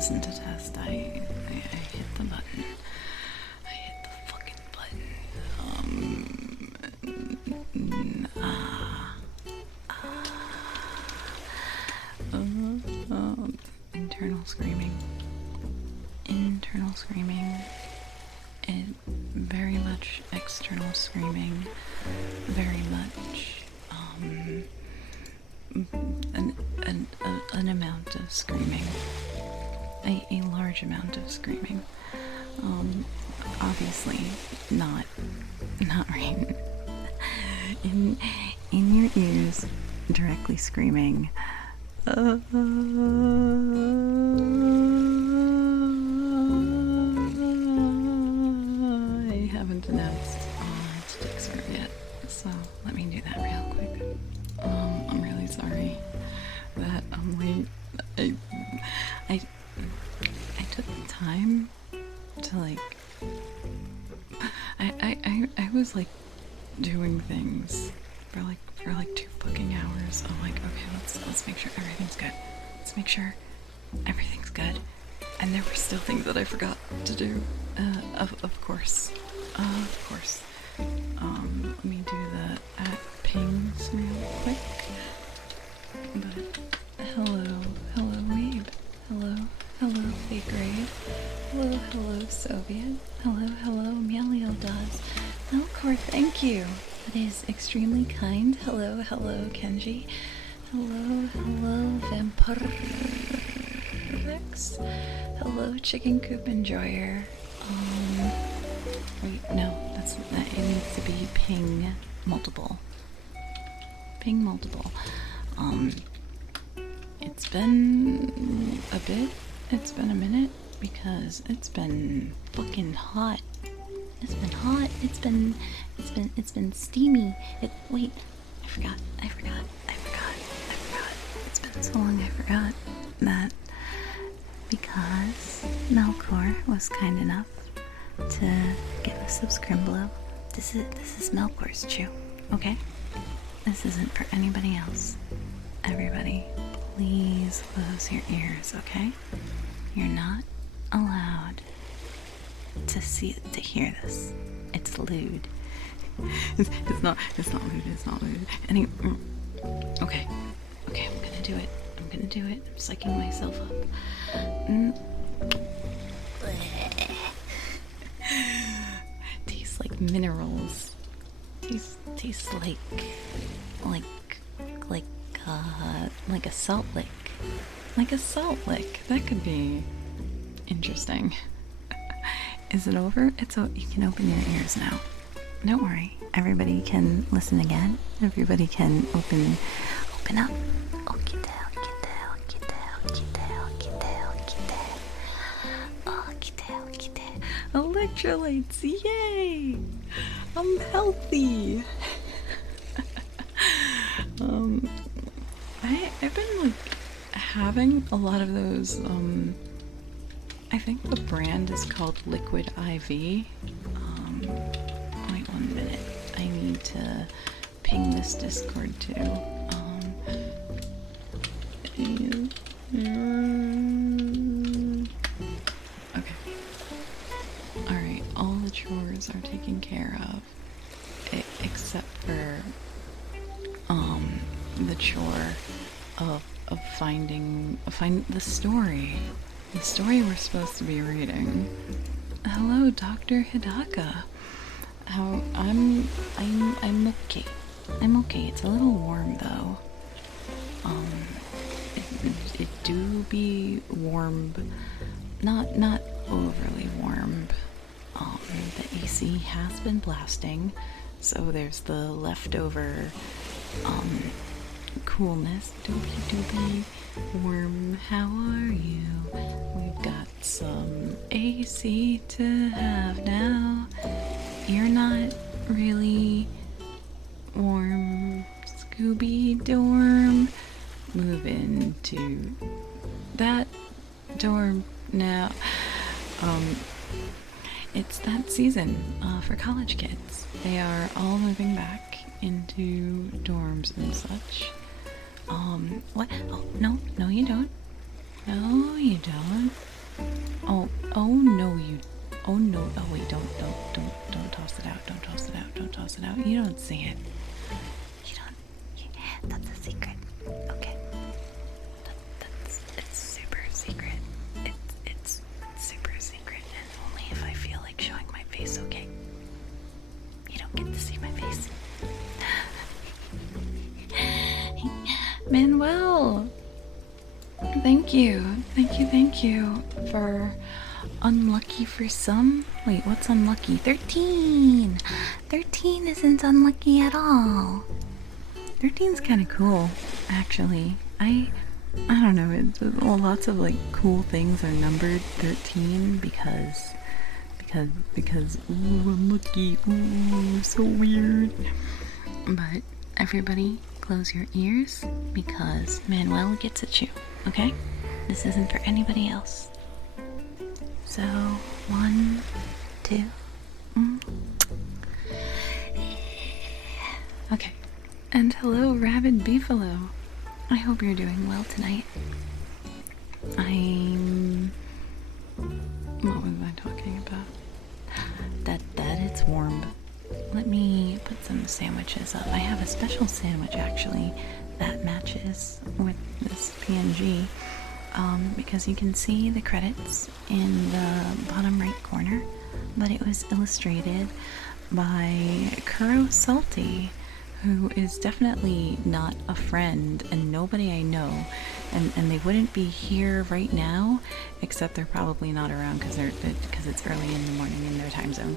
isn't a test. I hit the button. I hit the fucking button. Internal screaming. Internal screaming. And very much external screaming. Very much, an amount of screaming. A large amount of screaming. Obviously not right in your ears, directly screaming. I haven't announced today's script yet, so let me do that real quick. I'm really sorry that I'm late. I took the time to I was like doing things for like 2 fucking hours. I'm like, okay, let's make sure everything's good. Let's make sure everything's good. And there were still things that I forgot to do. Of course. Let me do the @pings real quick. But hello, Weeb. Hello, Fake Raid. Hello, Soviet. Hello, Meliodas. Melkor, thank you. That is extremely kind. Hello, Kenji. Hello, Vampire Rex. Hello, Chicken Coop Enjoyer. Wait, no, it needs to be ping multiple. Ping multiple. It's been a bit. It's been a minute because it's been fucking hot. It's been hot. It's been steamy. Wait, I forgot. It's been so long I forgot that because Melkor was kind enough to give us Subscrimblow. This is Melkor's chew, okay? This isn't for anybody else. Everybody, please close your ears, okay? You're not allowed to hear this. It's lewd. It's not lewd. Okay, I'm gonna do it. I'm psyching myself up. Tastes like minerals. Tastes like a salt lick. Like a salt lick. That could be interesting. Is it over? You can open your ears now. Don't worry. Everybody can listen again. Everybody can open up. Electrolytes, yay! I'm healthy. I've been having a lot of those. I think the brand is called Liquid IV. Wait 1 minute. I need to ping this Discord too. Okay. Alright, all the chores are taken care of. Except for the chore of find the story. The story we're supposed to be reading. Hello, Dr. Hidaka. I'm okay. I'm okay. It's a little warm though. It do be warm, not overly warm. The AC has been blasting, so there's the leftover coolness. Doobie warm. How are you? We've got some AC to have now. You're not really warm. Scooby dorm. Move into that dorm now. It's that season for college kids. They are all moving back into dorms and such. What? Oh, no, you don't. No, you don't. Oh no, you. Oh no. Oh wait, don't toss it out. Don't toss it out. Don't toss it out. You don't see it. You don't. That's a secret. Okay. It's super secret. It's super secret, and only if I feel like showing my face. Okay. You don't get to see my face. Manuel, thank you for unlucky for some. Wait, what's unlucky? 13. 13 isn't unlucky at all. 13's kind of cool, actually. I don't know. Well, lots of like cool things are numbered 13 because ooh, unlucky. Ooh, so weird. But everybody, close your ears because Manuel gets at you. Okay? This isn't for anybody else. So 1, 2. Okay. And hello, Rabid Beefalo. I hope you're doing well tonight. What was I talking about? That it's warm. Let me put some sandwiches up. I have a special sandwich actually that matches with this PNG because you can see the credits in the bottom right corner, but it was illustrated by Kuro Salty, who is definitely not a friend and nobody I know, and they wouldn't be here right now, except they're probably not around because it's early in the morning in their time zone.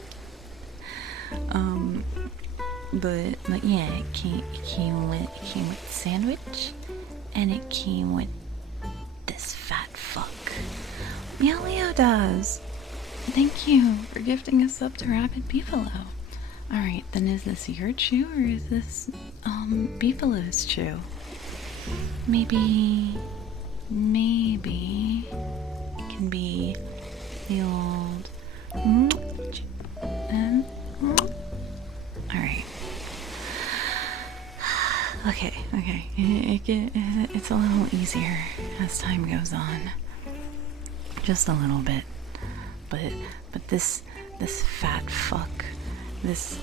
But yeah, it came with sandwich, and it came with this fat fuck. Meowleo does. Thank you for gifting us up to Rapid Beefalo. Alright, then is this your chew or is this Beefalo's chew? Maybe it can be the old alright. Okay. It's a little easier as time goes on. Just a little bit. But this fat fuck, this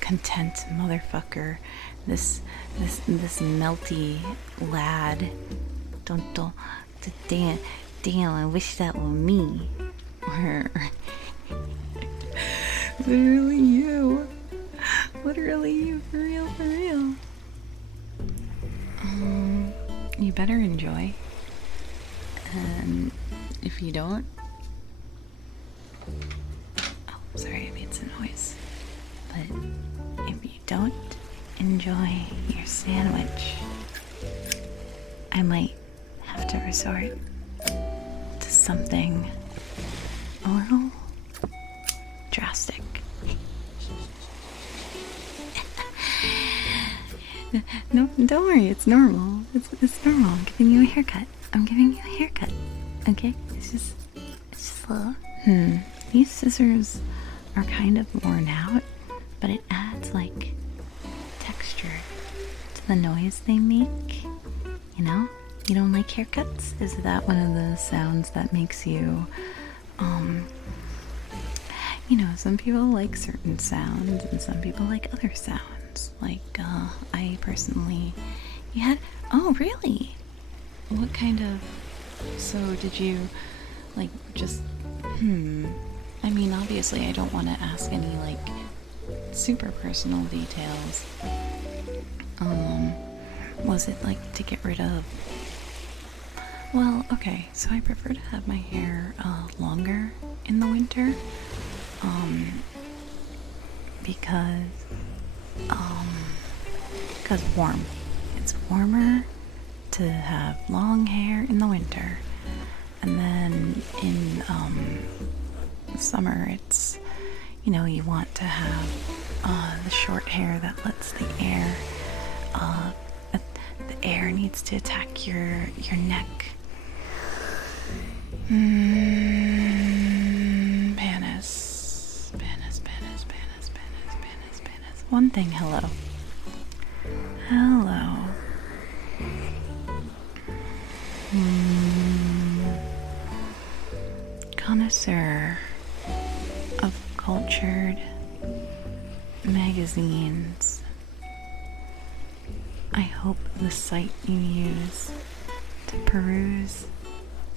content motherfucker, this melty lad. Damn, I wish that were me. Or literally you. Literally you, for real. You better enjoy. And if you don't... Oh, sorry, I made some noise. But if you don't enjoy your sandwich, I might have to resort to something a little drastic. No, don't worry, it's normal. It's normal. I'm giving you a haircut. Okay? It's just a little. These scissors are kind of worn out, but it adds like texture to the noise they make. You know? You don't like haircuts? Is that one of the sounds that makes you, you know, some people like certain sounds and some people like other sounds. Like, I personally, oh really? What kind of, so did you, like, just, I mean, obviously I don't want to ask any, like, super personal details. Was it, like, to get rid of, well, okay, so I prefer to have my hair, longer in the winter, because warm. It's warmer to have long hair in the winter, and then in summer it's, you know, you want to have the short hair that lets the air needs to attack your neck. Panis. One thing, hello. connoisseur of cultured magazines, I hope the site you use to peruse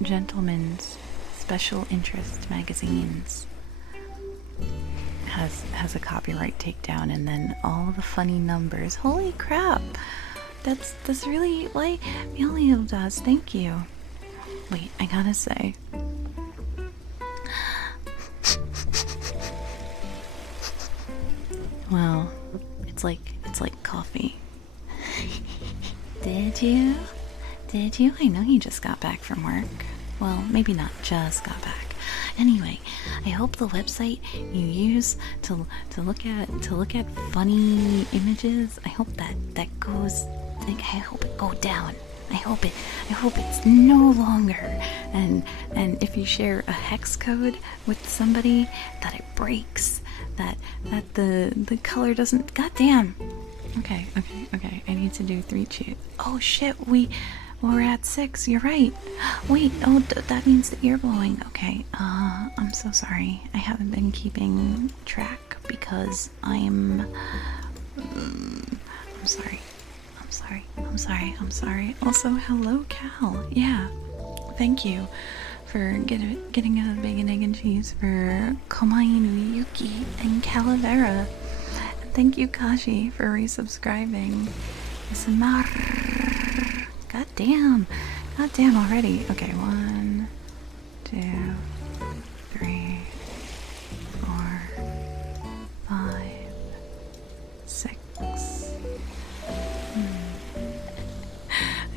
gentlemen's special interest magazines has a copyright takedown, and then all the funny numbers. Holy crap! That's really like Melio does. Thank you. Wait, I gotta say. Well, it's like coffee. Did you? I know you just got back from work. Well, maybe not just got back. Anyway, I hope the website you use to look at funny images, I hope that goes. Like, I hope it go down. I hope it's no longer. And if you share a hex code with somebody, that it breaks. That the color doesn't. Goddamn. Okay. I need to do 3 cheats. Oh shit, we're at 6. You're right. Wait. Oh, that means that you're blowing. Okay. I'm so sorry. I haven't been keeping track because I'm sorry. I'm sorry. Also, hello, Cal. Yeah. Thank you for getting a bacon, egg, and cheese for Komainu, Yuki, and Calavera. And thank you, Kashi, for resubscribing. God damn already. Okay, 1, 2, 3, 4, 5, 6.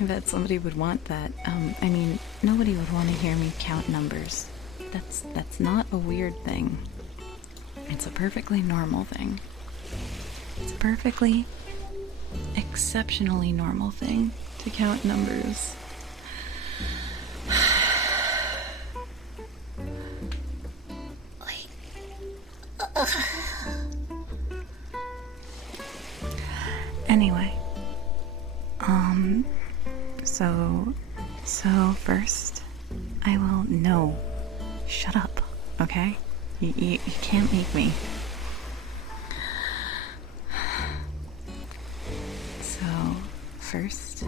I bet somebody would want that. I mean, nobody would want to hear me count numbers. That's not a weird thing. It's a perfectly normal thing. It's a perfectly, exceptionally normal thing to count numbers. Anyway, so first, I will. No, shut up, okay? You can't make me. So, first,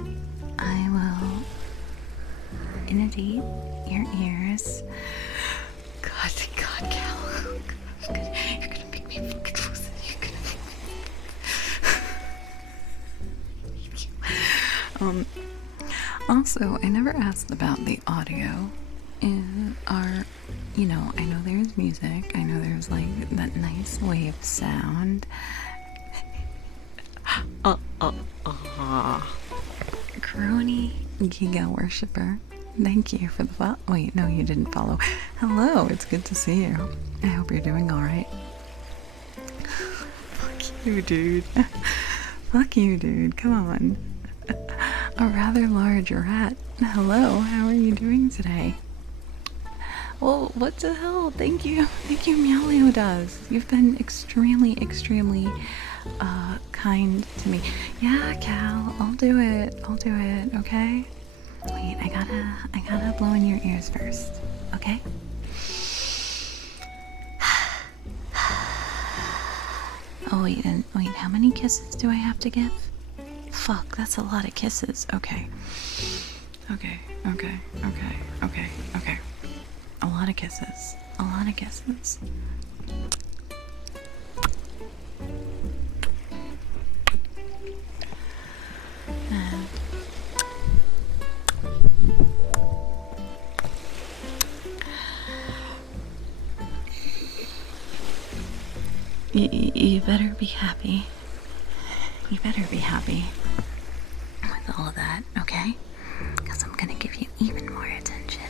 I will inundate your ears. God, Cal. You're gonna make me fucking lose it. You're gonna make me. Also, I never asked about the audio. I know there's music. I know there's like that nice wave sound. Crony Giga Worshipper. Thank you for the follow. Wait, no, you didn't follow. Hello, it's good to see you. I hope you're doing alright. Fuck you, dude. Fuck you, dude. Come on. A rather large rat. Hello, how are you doing today? Well, what the hell? Thank you, Meowlio does. You've been extremely kind to me. Yeah, Cal, I'll do it, okay? Wait, I gotta blow in your ears first, okay? Oh, wait, how many kisses do I have to give? Fuck, that's a lot of kisses. Okay. A lot of kisses. And you better be happy. You better be happy with all of that, okay? Because I'm gonna give you even more attention.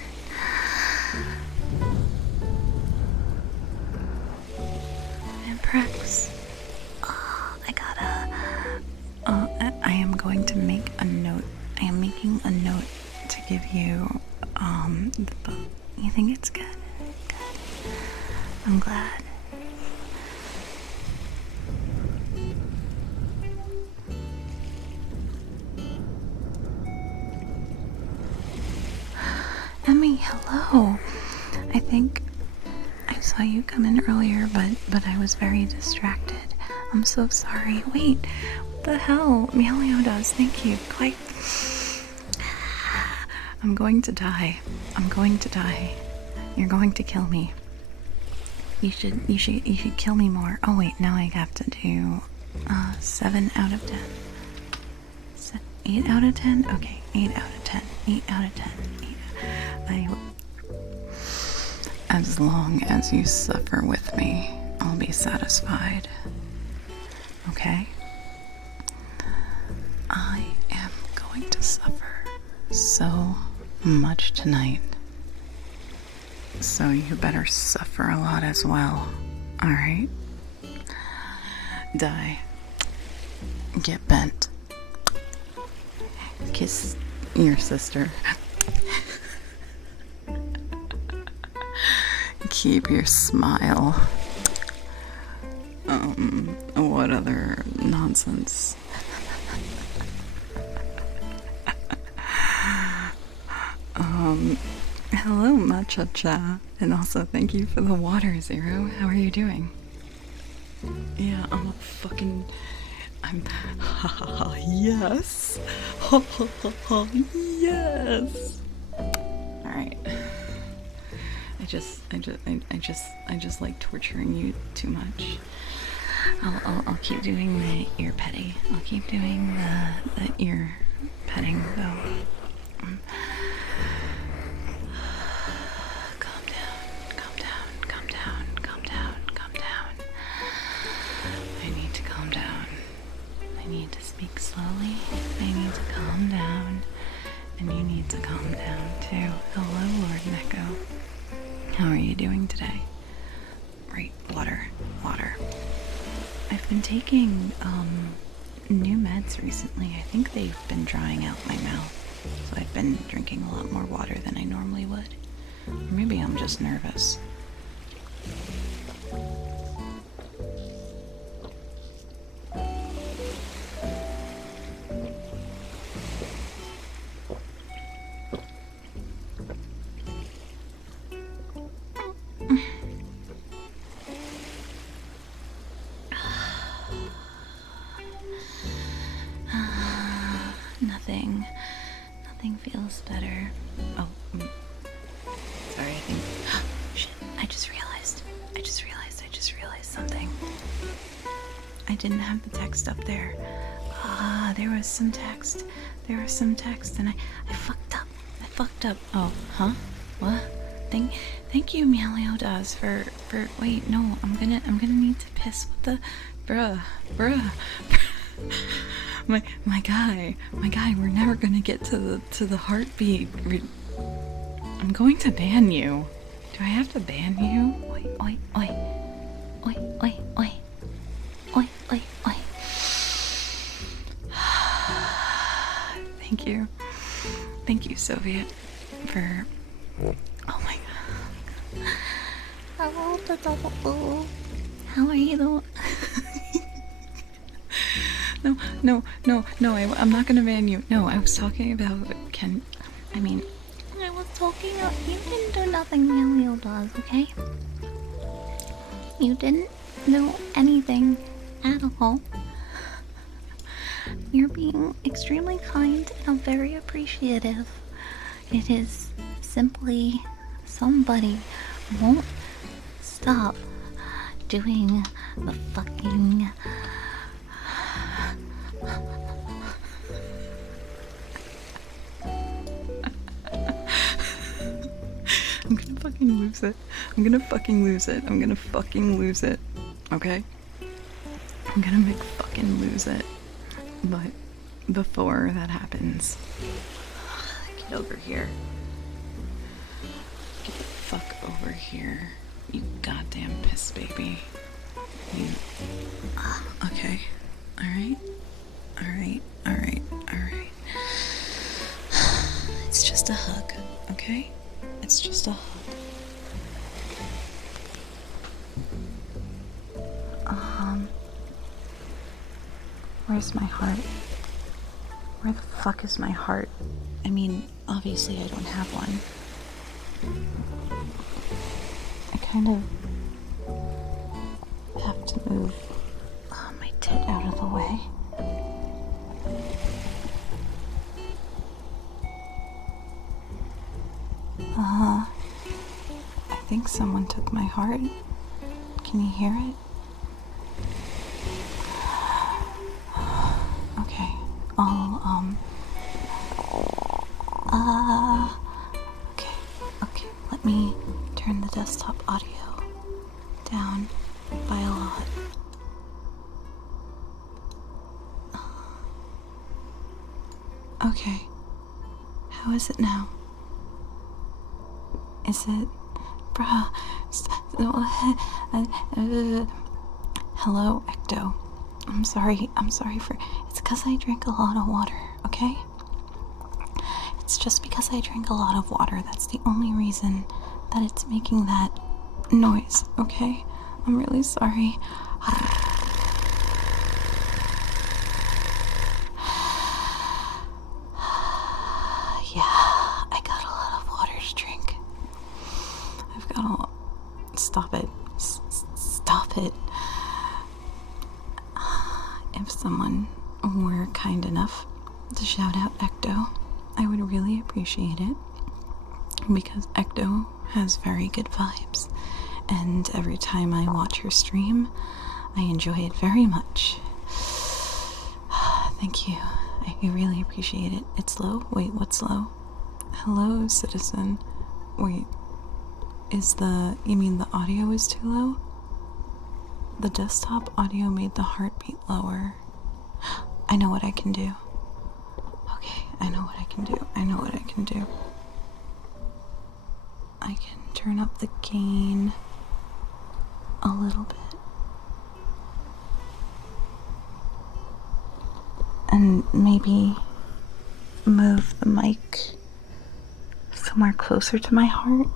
And Prex, I am going to make a note. I am making a note to give you, the book. You think it's good? Good. I'm glad. Emmy, hello. I think saw you come in earlier, but I was very distracted. I'm so sorry. Wait, what the hell? Meowlio does. Thank you. Quite. I'm going to die. I'm going to die. You're going to kill me. You should kill me more. Oh wait, now I have to do 7 out of 10. 8 out of 10? Okay, 8 out of 10. 8 out of 10. As long as you suffer with me, I'll be satisfied. Okay? I am going to suffer so much tonight. So you better suffer a lot as well. Alright? Die. Get bent. Kiss your sister. Keep your smile. What other nonsense? Hello, Macha-cha. And also, thank you for the water, Zero. How are you doing? Yeah, I'm yes. Yes. Alright. I just like torturing you too much. I'll keep doing the ear petting. I'll keep doing the ear petting though. Calm down, calm down, calm down, calm down, calm down. I need to calm down. I need to speak slowly. I need to calm down. And you need to calm down too. Hello, Lord Neko. How are you doing today? Right, water. I've been taking new meds recently. I think they've been drying out my mouth. So I've been drinking a lot more water than I normally would. Or maybe I'm just nervous. Nothing feels better. Oh, sorry, I think. Shit, I just realized something. I didn't have the text up there. There was some text, and I fucked up. Oh, huh? What? Thank you, Meowlio does for. Wait, no, I'm gonna need to piss. What the, bruh. My guy, we're never gonna get to the heartbeat. I'm going to ban you. Do I have to ban you? Oi. Thank you, Soviet, for. Oh my god. Hello, the double boo. How are you? No, I'm not gonna ban you. No, I was talking about I was talking about, you didn't do nothing Meowlio does, okay? You didn't do anything at all. You're being extremely kind and I'm very appreciative. It is simply somebody won't stop doing the fucking... I'm gonna fucking lose it. I'm gonna fucking lose it. Okay? I'm gonna fucking lose it. But before that happens, get over here. Get the fuck over here. You goddamn piss baby. You. Okay. Alright. It's just a hug, okay? It's just a hug. Where's my heart? Where the fuck is my heart? I mean, obviously I don't have one. I kind of to move my tit out of the way. I think someone took my heart. Can you hear it? Okay, okay, let me turn the desktop audio down by a lot. Okay, how is it now? Is it... Bruh... Hello, Ecto. I'm sorry for... It's because I drink a lot of water, okay? It's just because I drink a lot of water. That's the only reason that it's making that noise, okay? I'm really sorry. Yeah, I got a lot of water to drink. I've got a lot... Stop it. Stop it. If someone were kind enough to shout out Ecto, I would really appreciate it, because Ecto has very good vibes, and every time I watch her stream, I enjoy it very much. Thank you. I really appreciate it. It's low? Wait, what's low? Hello, citizen. Wait, you mean the audio is too low? The desktop audio made the heartbeat lower. I know what I can do. Okay, I know what I can do. I can turn up the gain a little bit. And maybe move the mic somewhere closer to my heart.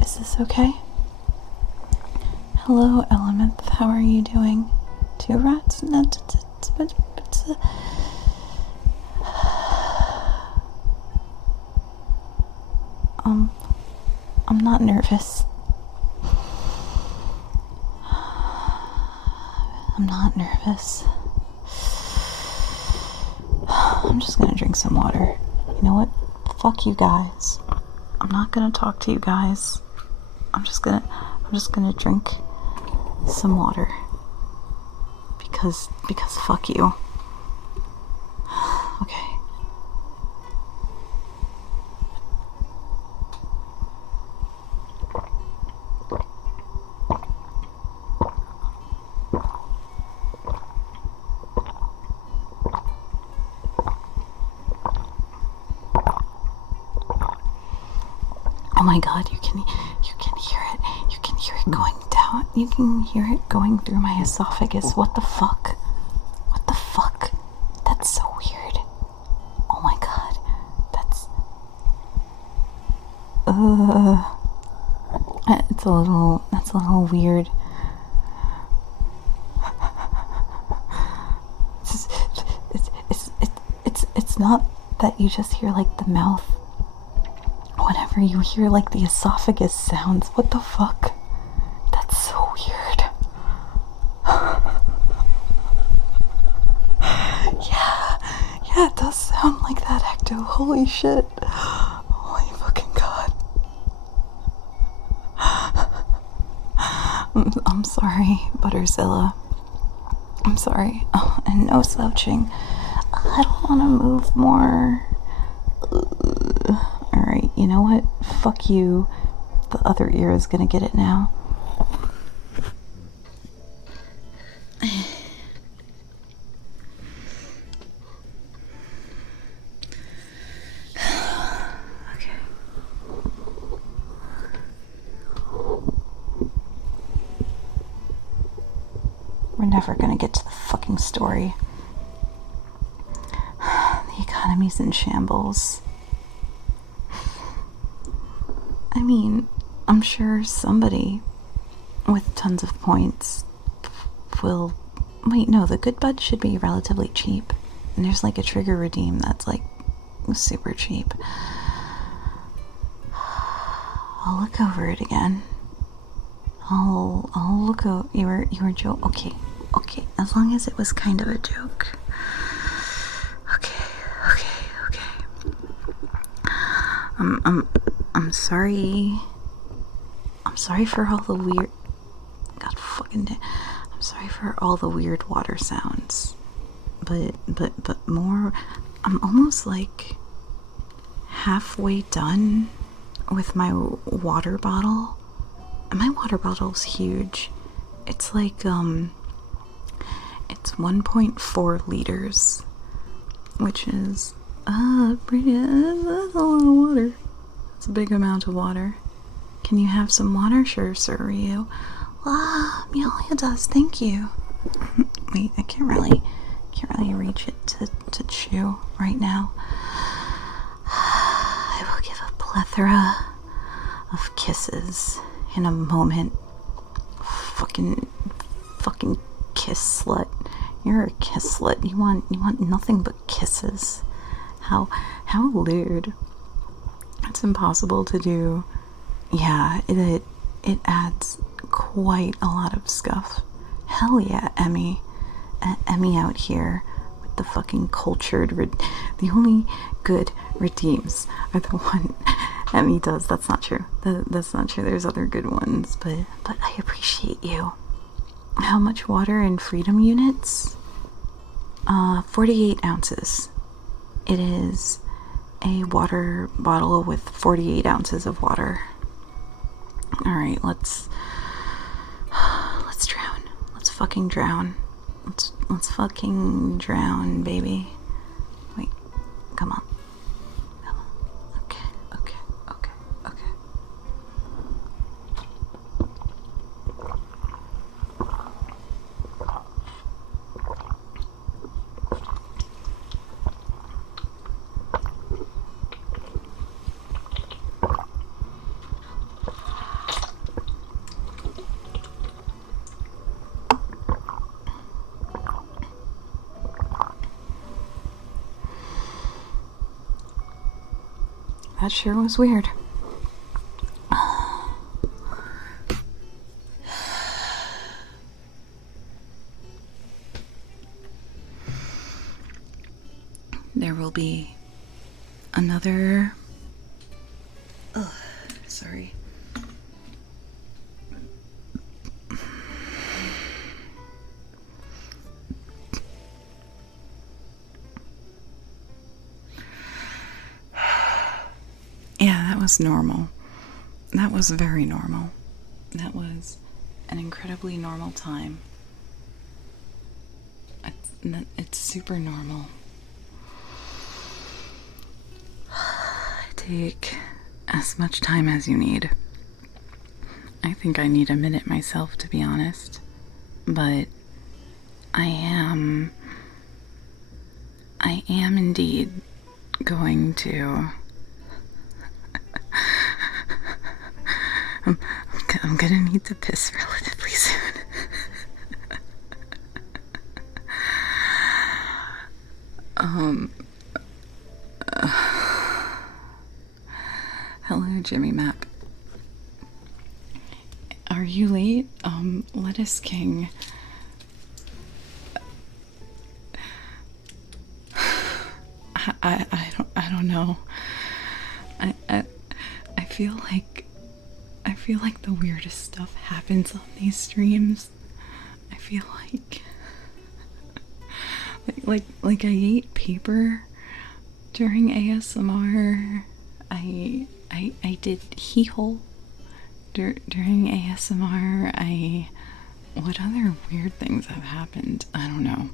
Is this okay? Hello, Elementh. How are you doing? 2 rats? No, I'm not nervous. I'm not nervous. I'm just gonna drink some water. You know what? Fuck you guys. I'm not gonna talk to you guys. I'm just gonna drink some water. Because fuck you. Okay. Oh my god, you can hear it. You can hear it going down. You can hear it going through my esophagus. What the fuck? What the fuck? That's so weird. Oh my god. That's that's a little weird. It's not that you just hear like the mouth. Whenever you hear like the esophagus sounds, what the fuck? That's so weird. Yeah, it does sound like that, Ecto. Holy shit. Holy fucking god. I'm sorry, Butterzilla. I'm sorry. Oh, and no slouching. I don't want to move more. Alright, you know what? Fuck you. The other ear is gonna get it now. Okay. We're never gonna get to the fucking story. The economy's in shambles. I mean, I'm sure somebody with tons of points will... Wait, no, the good bud should be relatively cheap. And there's like a trigger redeem that's like super cheap. I'll look over it again. I'll look over. You were joke. Okay, okay. As long as it was kind of a joke. Okay, okay, okay. I'm sorry. I'm sorry for all the weird. God fucking damn. I'm sorry for all the weird water sounds. But more. I'm almost like halfway done with my water bottle. And my water bottle's huge. It's like, it's 1.4 liters, which is, that's a lot of water. It's a big amount of water. Can you have some water? Sure, Sir Ryu. Meolia does, thank you. Wait, I can't really reach it to chew right now. I will give a plethora of kisses in a moment. Fucking kiss slut. You're a kiss slut. You want nothing but kisses. How lewd. It's impossible to do. Yeah, it adds quite a lot of scuff. Hell yeah, Emmy. Emmy out here with the fucking cultured. The only good redeems are the one Emmy does. That's not true. That's not true. There's other good ones, but I appreciate you. How much water in freedom units? 48 ounces. It is a water bottle with 48 ounces of water. All right, let's drown. Let's fucking drown. Let's fucking drown, baby. Wait, come on. Okay. That sure was weird. There will be another. Oh, sorry. Yeah, that was normal. That was very normal. That was an incredibly normal time. It's super normal. Take as much time as you need. I think I need a minute myself, to be honest. But I am indeed going to. I'm gonna need to piss relatively soon. Hello, Jimmy Map. Are you late? Lettuce King. I don't know. I feel like the weirdest stuff happens on these streams. I feel like I ate paper during ASMR. I did hee-hole during ASMR. What other weird things have happened? I don't know.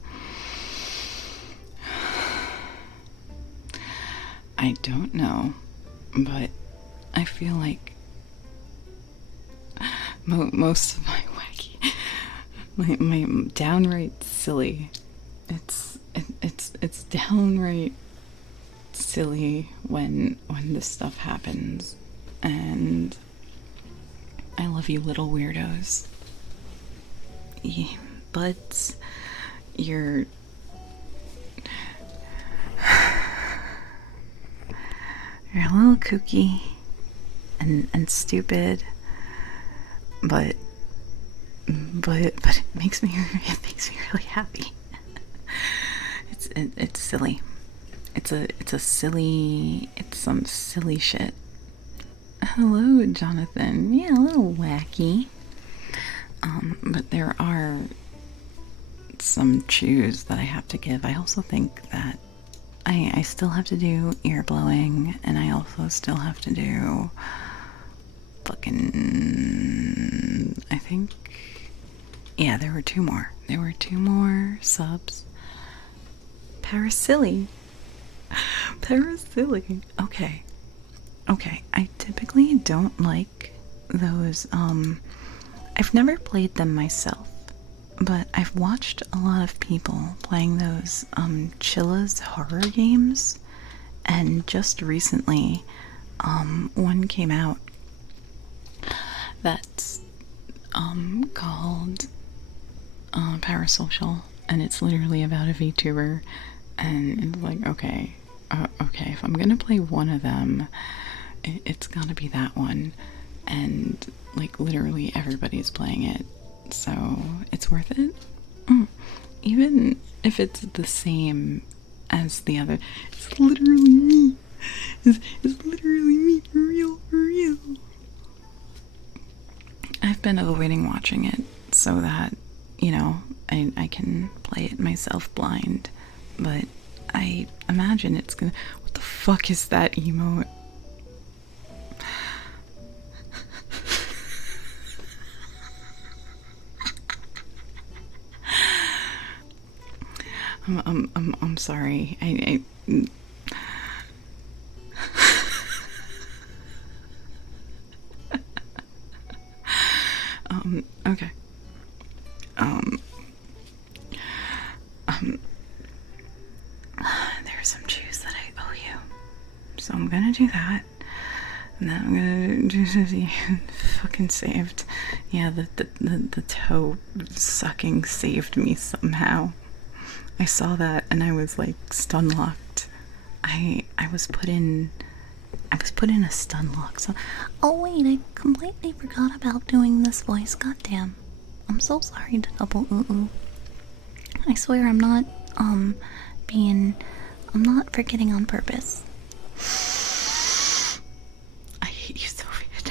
I don't know, but I feel like most of my wacky, my downright silly. It's downright silly when this stuff happens, and I love you, little weirdos. But you're a little kooky, and stupid, but it makes me really happy. It's silly. It's some silly shit. Hello, Jonathan. Yeah, a little wacky. But there are some chews that I have to give. I also think that I still have to do ear blowing, and I also still have to do fucking, I think, yeah, there were two more. There were two more subs. Parasili. Parasili. Okay. I typically don't like those, I've never played them myself, but I've watched a lot of people playing those, Chilla's horror games, and just recently, one came out that's, called, Parasocial, and it's literally about a VTuber, and it's like, okay, if I'm gonna play one of them, it's gotta be that one, and like literally everybody's playing it, so it's worth it. Even if it's the same as the other, it's literally me. It's literally me, for real. I've been avoiding watching it so that, you know, I can play it myself blind, but I imagine it's gonna. What the fuck is that emote? I'm sorry. Okay. There are some chews that I owe you, so I'm gonna do that, and then I'm gonna do you fucking saved. Yeah, the toe sucking saved me somehow. I saw that and I was like stun locked. I was put in a stun lock. So, oh wait, I completely forgot about doing this voice. Goddamn, I'm so sorry to double ooh. I swear I'm not forgetting on purpose. I hate you, Soviet.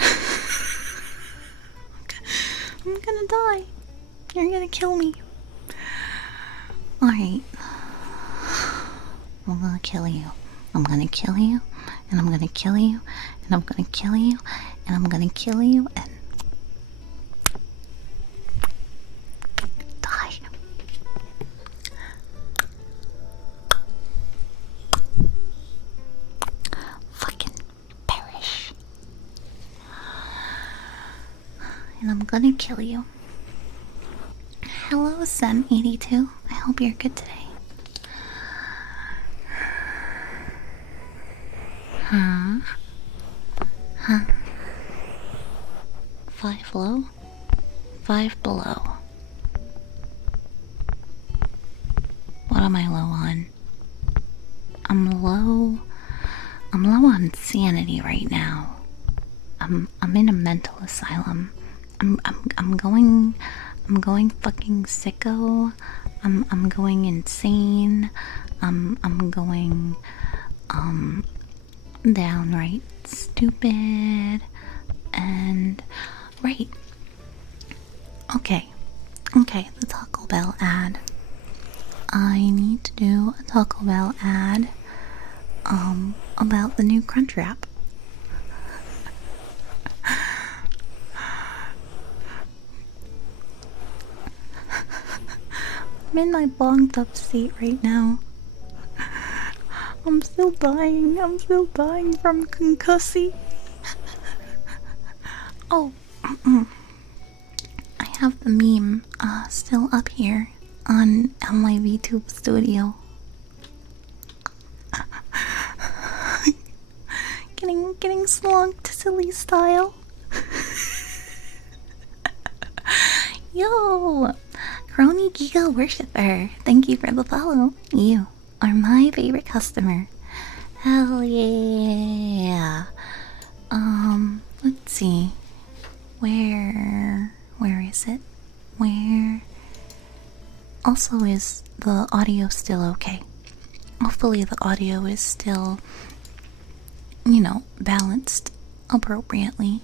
I'm gonna die. You're gonna kill me. Alright. I'm gonna kill you. I'm gonna kill you. And I'm gonna kill you. And I'm gonna kill you. And I'm gonna kill you. And die. Fucking perish. And I'm gonna kill you. Hello, Sem82. I hope you're good today. Huh? 5 low? 5 below. What am I low on? I'm low on sanity right now. I'm in a mental asylum. I'm going fucking sicko. I'm going insane. I'm going downright stupid. And right. Okay, the Taco Bell ad. I need to do a Taco Bell ad about the new Crunch Wrap. I'm in my bonked up state right now. I'm still dying from concussy. Oh, I have the meme still up here on my VTube studio. getting slonked silly style. Yo, Crony Giga Worshipper, thank you for the follow. You are my favorite customer. Hell yeah. let's see. Where is it? Where? Also, is the audio still okay? Hopefully the audio is still, balanced appropriately.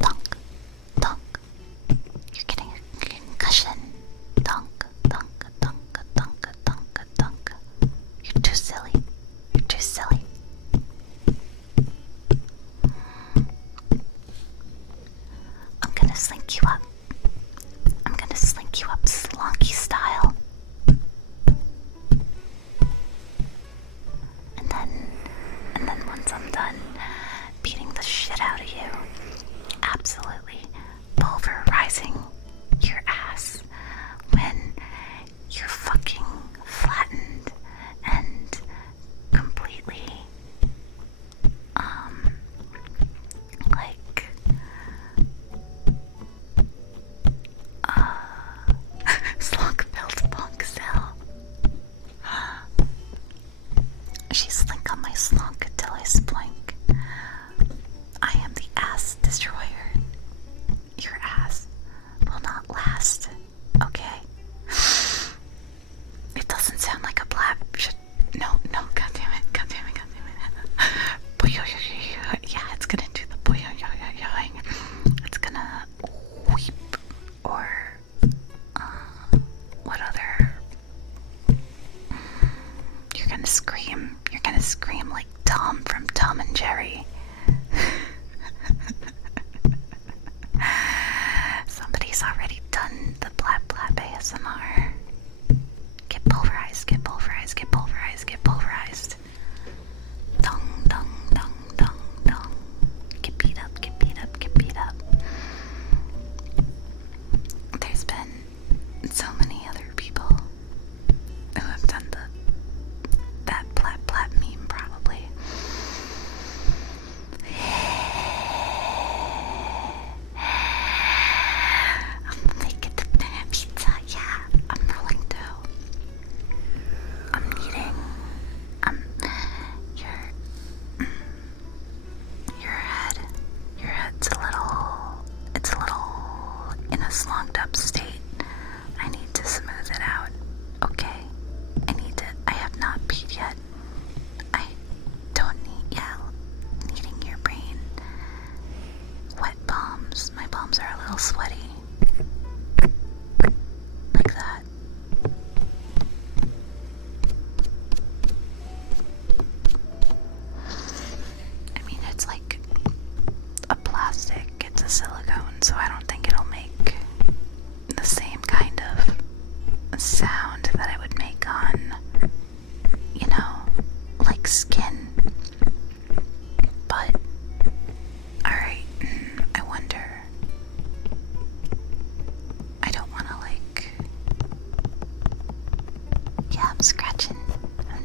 Donk, donk. You're getting a concussion. Donk, donk, donk, donk, donk, donk. You're too silly. You're too silly. I'm gonna slink you up. I'm gonna slink you up slonky style. And then once I'm done beating the shit out of you, absolutely pulverizing your ass when you're fucking flattened and completely, like, slunk filled punk cell. She slink on my slunk until I splink. I am the ass destroyer. Your ass will not last, okay? It doesn't sound like a blab. No, god damn it. Yeah, it's gonna do the boyoyoyoing. It's gonna weep, or what other? You're gonna scream. You're gonna scream like Tom from Tom and Jerry. Somebody's already done the blab blab ASMR. Get pulverized, get pulverized, get pulverized, get pulverized. Dong, dong, dong, dong, dong. Get beat up, get beat up, get beat up. There's been so many other people who have done that plat plat meme, probably. I'm making the pizza, yeah. I'm rolling dough. I'm kneading. Your head's it's a little in a slogged up state. I need to smooth it out, okay? I have not peed yet. I don't need, kneading your brain. Wet palms. My palms are a little sweaty. Like that. I mean, it's like a plastic, it's a silicone, so I don't think it'll make the same kind of sound that I would make on, like skin. But, alright, I wonder. I don't want to, I'm scratching.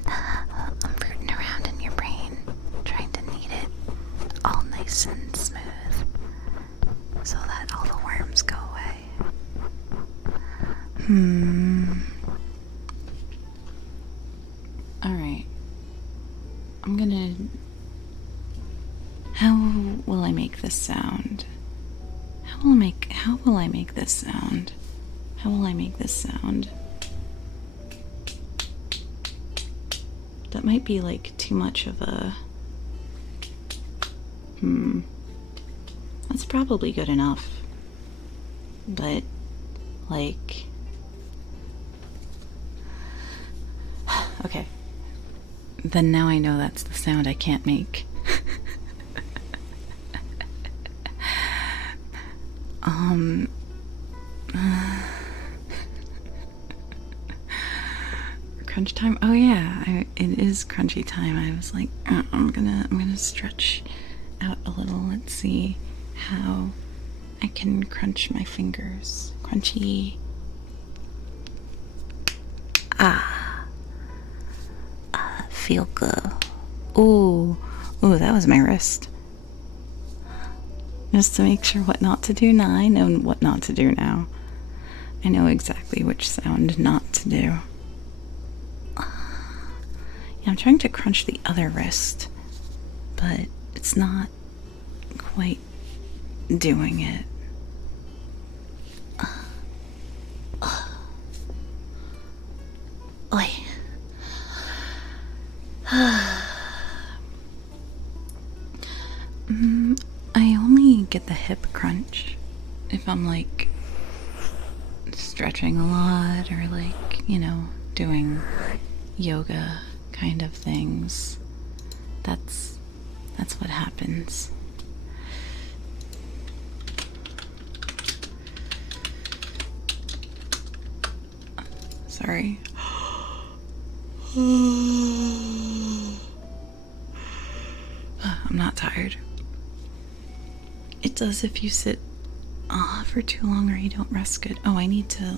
I'm rooting around in your brain, trying to knead it all nice and smooth so that all the worms go away. Alright. How will I make this sound? How will I make this sound? How will I make this sound? That might be too much of a... That's probably good enough. But, okay. Then now I know that's the sound I can't make. Crunch time? Oh yeah, it is crunchy time. I was like, I'm gonna stretch out a little. Let's see how I can crunch my fingers. Crunchy. Feel good. Ooh, that was my wrist. just to make sure what not to do. Now I know what not to do now. I know exactly which sound not to do. Yeah, I'm trying to crunch the other wrist, but it's not quite doing it. Oi. I only get the hip crunch if I'm like stretching a lot or like, doing yoga kind of things. That's what happens. Sorry. I'm not tired. It does if you sit for too long or you don't rest good. Oh, I need to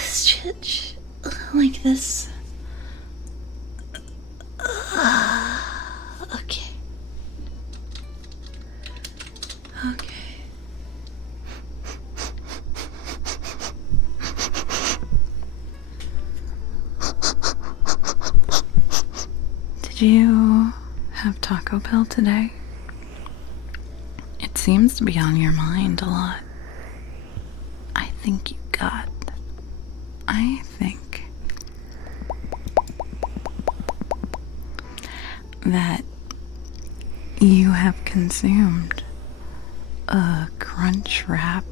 shit, like this. Okay. Did you have Taco Bell today? It seems to be on your mind a lot. I think that you have consumed a crunch wrap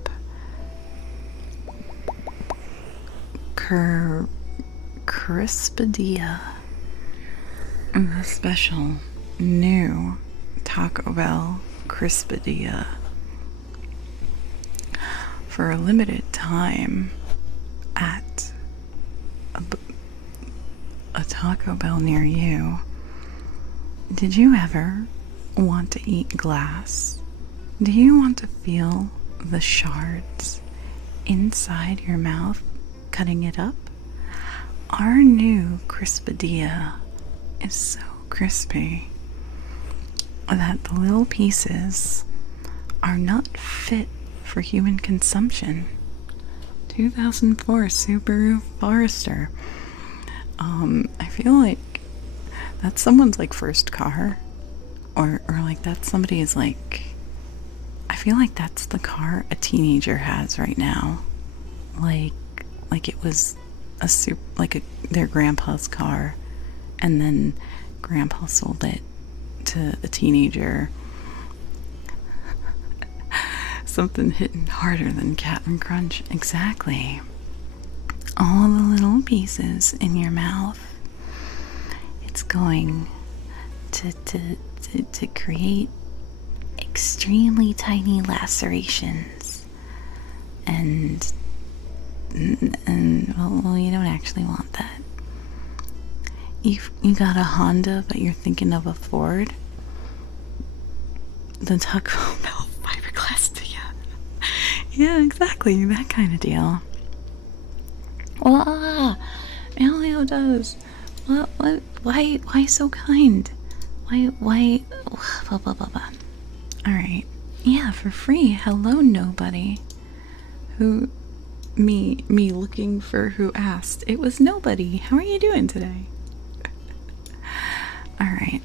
crispadilla, the special new Taco Bell crispadilla for a limited time at a Taco Bell near you. Did you ever want to eat glass? Do you want to feel the shards inside your mouth cutting it up? Our new crispadilla is so crispy that the little pieces are not fit for human consumption. 2004 Subaru Forester. I feel like that's someone's like first car, or like that's somebody's like, I feel like that's the car a teenager has right now. Like it was their grandpa's car, and then grandpa sold it to a teenager. Something hitting harder than Captain Crunch. Exactly. All the little pieces in your mouth. It's going to create extremely tiny lacerations, and well, you don't actually want that. You got a Honda, but you're thinking of a Ford. The Taco Bell fiberglass deal. Yeah, exactly, that kind of deal. Wow, Elio does. What? Why so kind? Why? Blah, blah, blah, blah. Alright. Yeah, for free. Hello, nobody. Me looking for who asked. It was nobody. How are you doing today? Alright.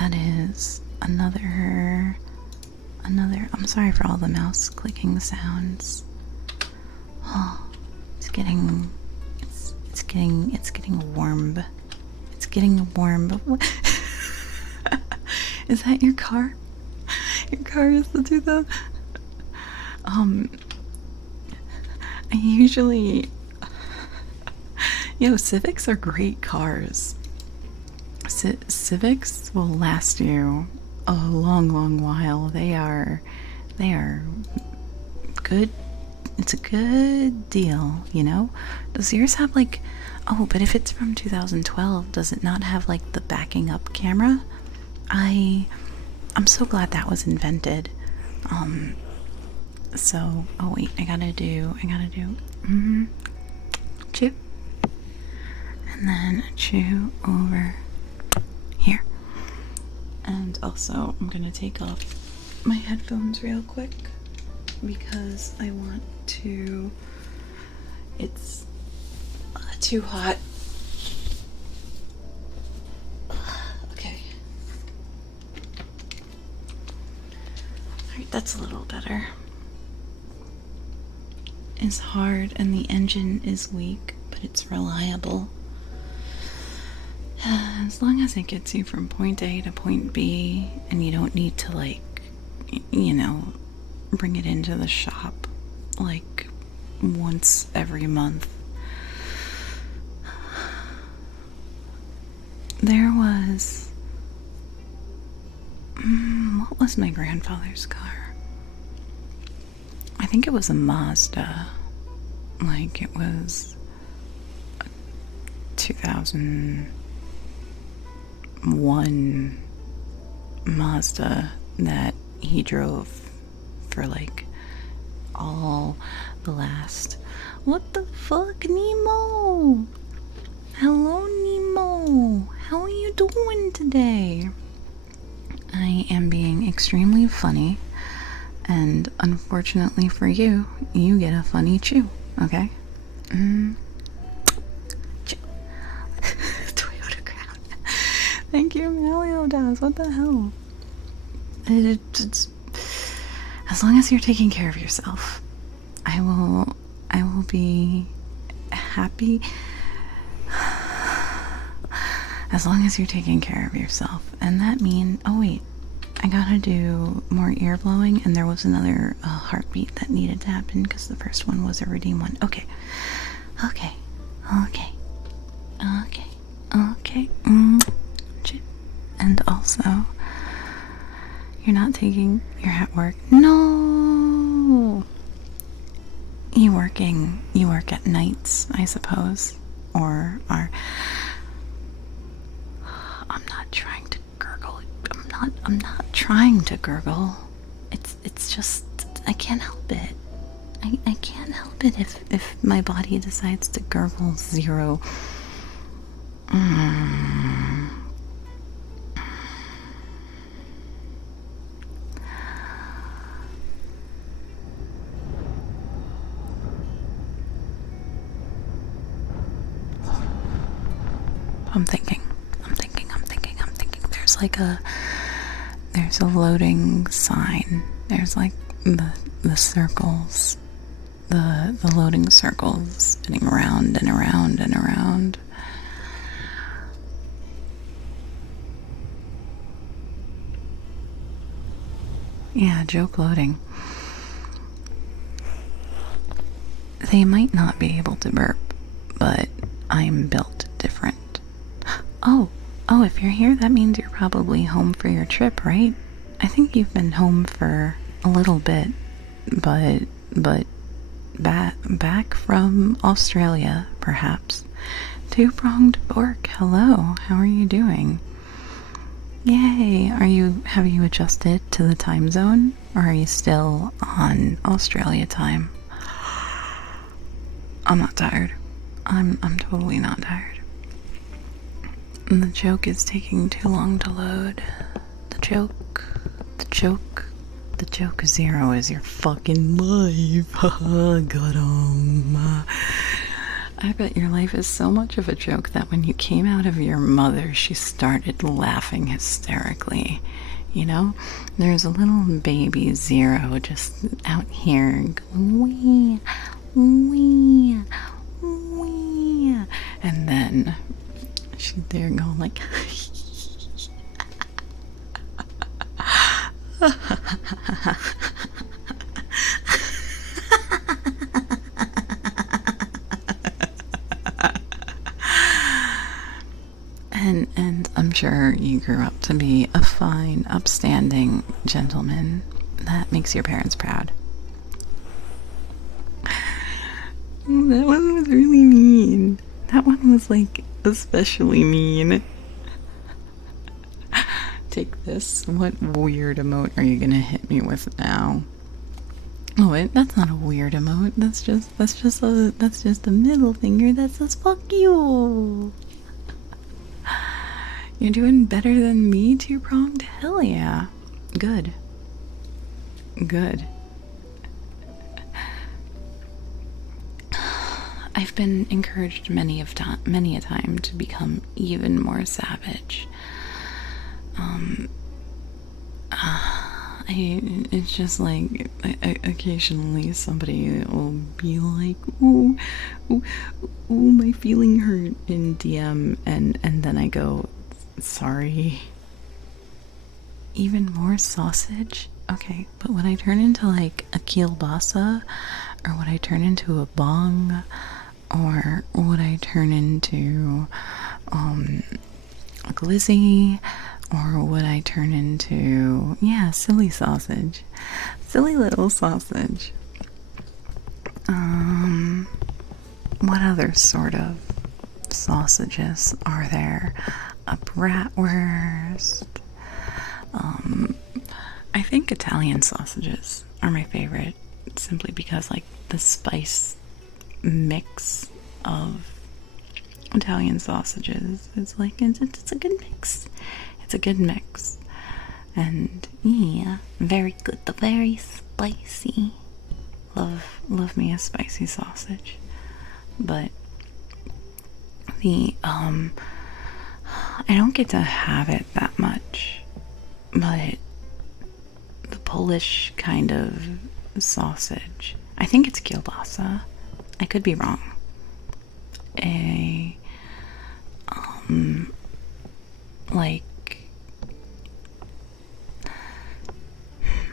That is another, I'm sorry for all the mouse clicking sounds. Oh, it's getting warm. It's getting warm. Is that your car? Your car is the 2000. I usually, Civics are great cars. Civics will last you a long while. They are good. It's a good deal, Does yours have but if it's from 2012, does it not have the backing up camera? I'm so glad that was invented. So, oh wait, I gotta do, chew, and then chew over here. And also, I'm gonna take off my headphones real quick because I want to. It's too hot. Okay. Alright, that's a little better. It's hard and the engine is weak, but it's reliable. As long as it gets you from point A to point B and you don't need to, like, you know, bring it into the shop like once every month. There was what was my grandfather's car? I think it was a Mazda. Like, it was a 2001 Mazda that he drove for like all the last. What the fuck, Nemo? Hello, Nemo. How are you doing today? I am being extremely funny, and unfortunately for you, you get a funny chew, okay? Toyota Crown. Thank you, Meliodas. What the hell? It's, as long as you're taking care of yourself, I will be happy. As long as you're taking care of yourself. And that means, oh wait, I gotta do more ear blowing, and there was another heartbeat that needed to happen because the first one was a redeem one. Okay. And also, you're not taking, you're at work. No! You work at nights, I suppose. Or are, I'm not trying to gurgle. I'm not trying to gurgle. It's just, I can't help it. I can't help it if my body decides to gurgle zero. I'm thinking. There's a loading sign. There's like the circles, the loading circles spinning around and around and around. Yeah, joke loading. They might not be able to burp, but I'm built different. Oh, if you're here, that means you're probably home for your trip, right? I think you've been home for a little bit, but back from Australia, perhaps. Two-pronged fork. Hello, how are you doing? Yay! Have you adjusted to the time zone, or are you still on Australia time? I'm not tired. I'm totally not tired. The joke is taking too long to load. The joke zero is your fucking life. Got 'em. I bet your life is so much of a joke that when you came out of your mother, she started laughing hysterically. You know? There's a little baby zero just out here going, wee, wee, wee. And then she's there going like, and I'm sure you grew up to be a fine, upstanding gentleman. That makes your parents proud. That one was really mean. That one was like especially mean. Take this. What weird emote are you gonna hit me with now? Oh wait, that's not a weird emote. That's just a middle finger that says fuck you. You're doing better than me, two-pronged? Hell yeah. Good. Good. I've been encouraged many a time to become even more savage. It's just like occasionally somebody will be like, "Ooh, ooh, ooh, my feeling hurt" in DM, and then I go, "Sorry." Even more sausage? Okay, but would I turn into like a kielbasa, or would I turn into a bong, or would I turn into a glizzy, or would I turn into, yeah, silly sausage, silly little sausage? What other sort of sausages are there? A bratwurst. I think Italian sausages are my favorite, simply because like the spice mix of Italian sausages is like it's a good mix. It's a good mix, and yeah, very good. The very spicy. Love me a spicy sausage, but the I don't get to have it that much, but the Polish kind of sausage, I think it's kielbasa. I could be wrong. Like,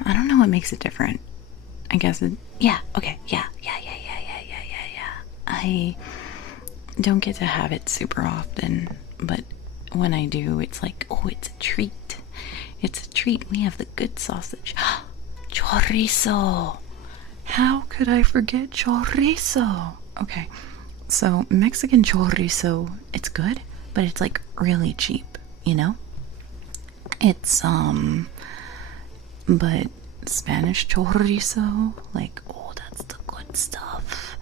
I don't know what makes it different. I guess yeah, okay, yeah. I don't get to have it super often, but when I do, it's like, oh, it's a treat. It's a treat. We have the good sausage. Chorizo. How could I forget chorizo? Okay, so Mexican chorizo, it's good, but it's like really cheap, you know? It's, but Spanish chorizo, like, oh, that's the good stuff.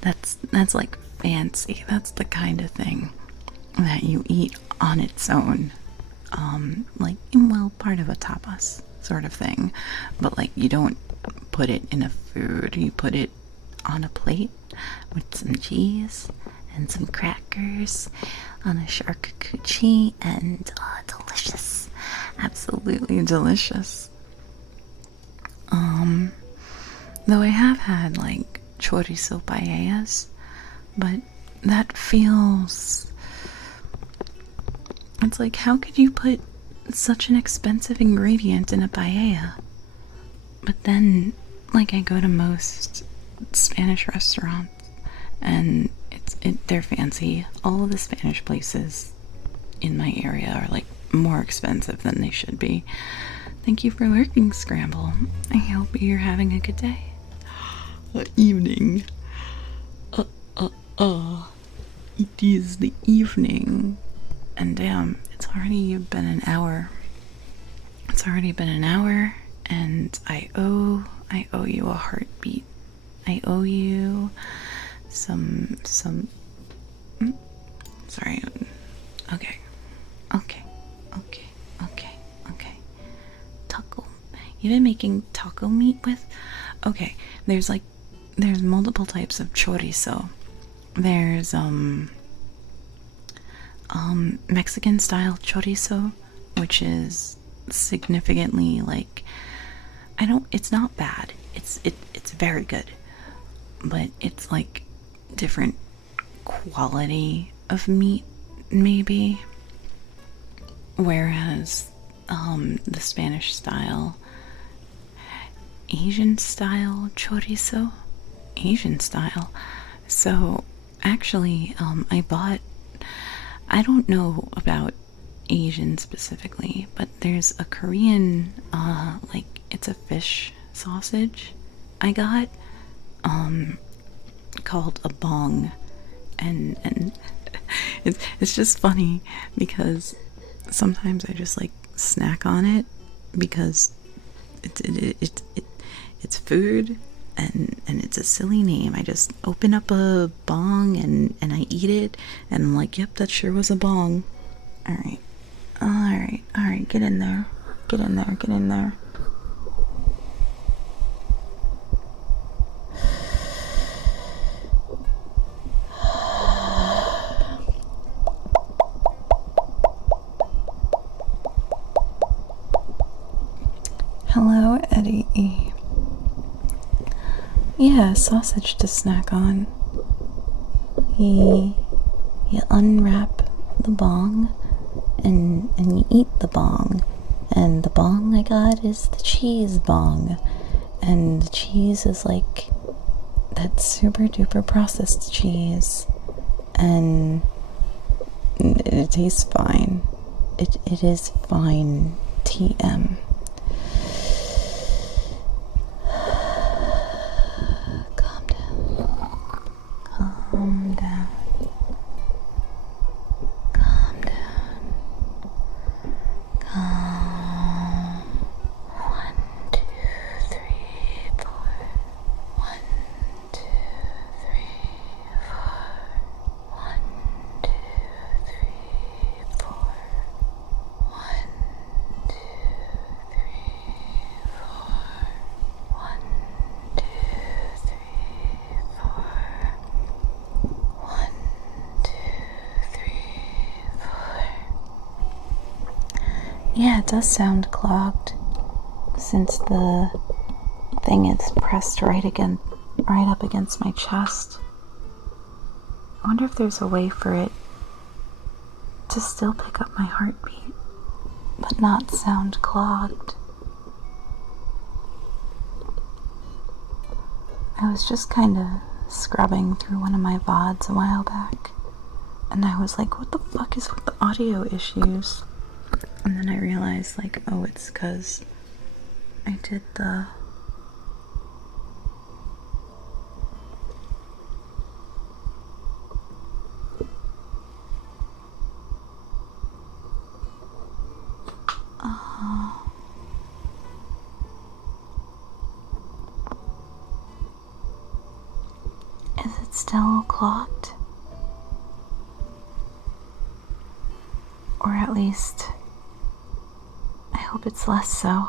That's like fancy. That's the kind of thing that you eat on its own. Like, well, part of a tapas sort of thing, but like you don't put it in a food. You put it on a plate with some cheese and some crackers on a charcuterie, and delicious, absolutely delicious. Though I have had like chorizo paellas, but that feels, it's like, how could you put such an expensive ingredient in a paella? But then, like, I go to most Spanish restaurants, and they're fancy. All of the Spanish places in my area are like more expensive than they should be. Thank you for lurking, Scramble. I hope you're having a good day. Evening. It is the evening. And damn, it's already been an hour. It's already been an hour, and I owe you a heartbeat. I owe you some sorry. Okay. Taco. You've been making taco meat with? Okay, there's multiple types of chorizo. There's Mexican style chorizo, which is significantly like, it's not bad. It's very good. But it's like different quality of meat, maybe. Whereas the Spanish style, Asian style chorizo, Asian style. So actually, I don't know about Asian specifically, but there's a Korean, like, it's a fish sausage I got, called a bong, and it's just funny because sometimes I just like snack on it because it's food, and it's a silly name. I just open up a bong and I eat it, and I'm like, yep, that sure was a bong. All right, Alright, get in there. Get in there, get in there. Hello, Eddie. Yeah, sausage to snack on. You unwrap the bong and you eat the bong. And the bong I got is the cheese bong. And the cheese is like that super duper processed cheese. And it tastes fine. It is fine. TM. Calm down. Calm down. Calm down. Calm. 1, 2, 3, 4. 1, 2, 3, 4. 1, 2, 3, 4. 1, 2, 3, 4. 1, 2, 3, 4. 1, 2, 3, 4. Yeah, it does sound clogged since the thing is pressed right up against my chest. I wonder if there's a way for it to still pick up my heartbeat, but not sound clogged. I was just kind of scrubbing through one of my VODs a while back, and I was like, what the fuck is with the audio issues? And then I realized, like, oh, it's because I did the... Is it still clogged? Or at least, I hope it's less so.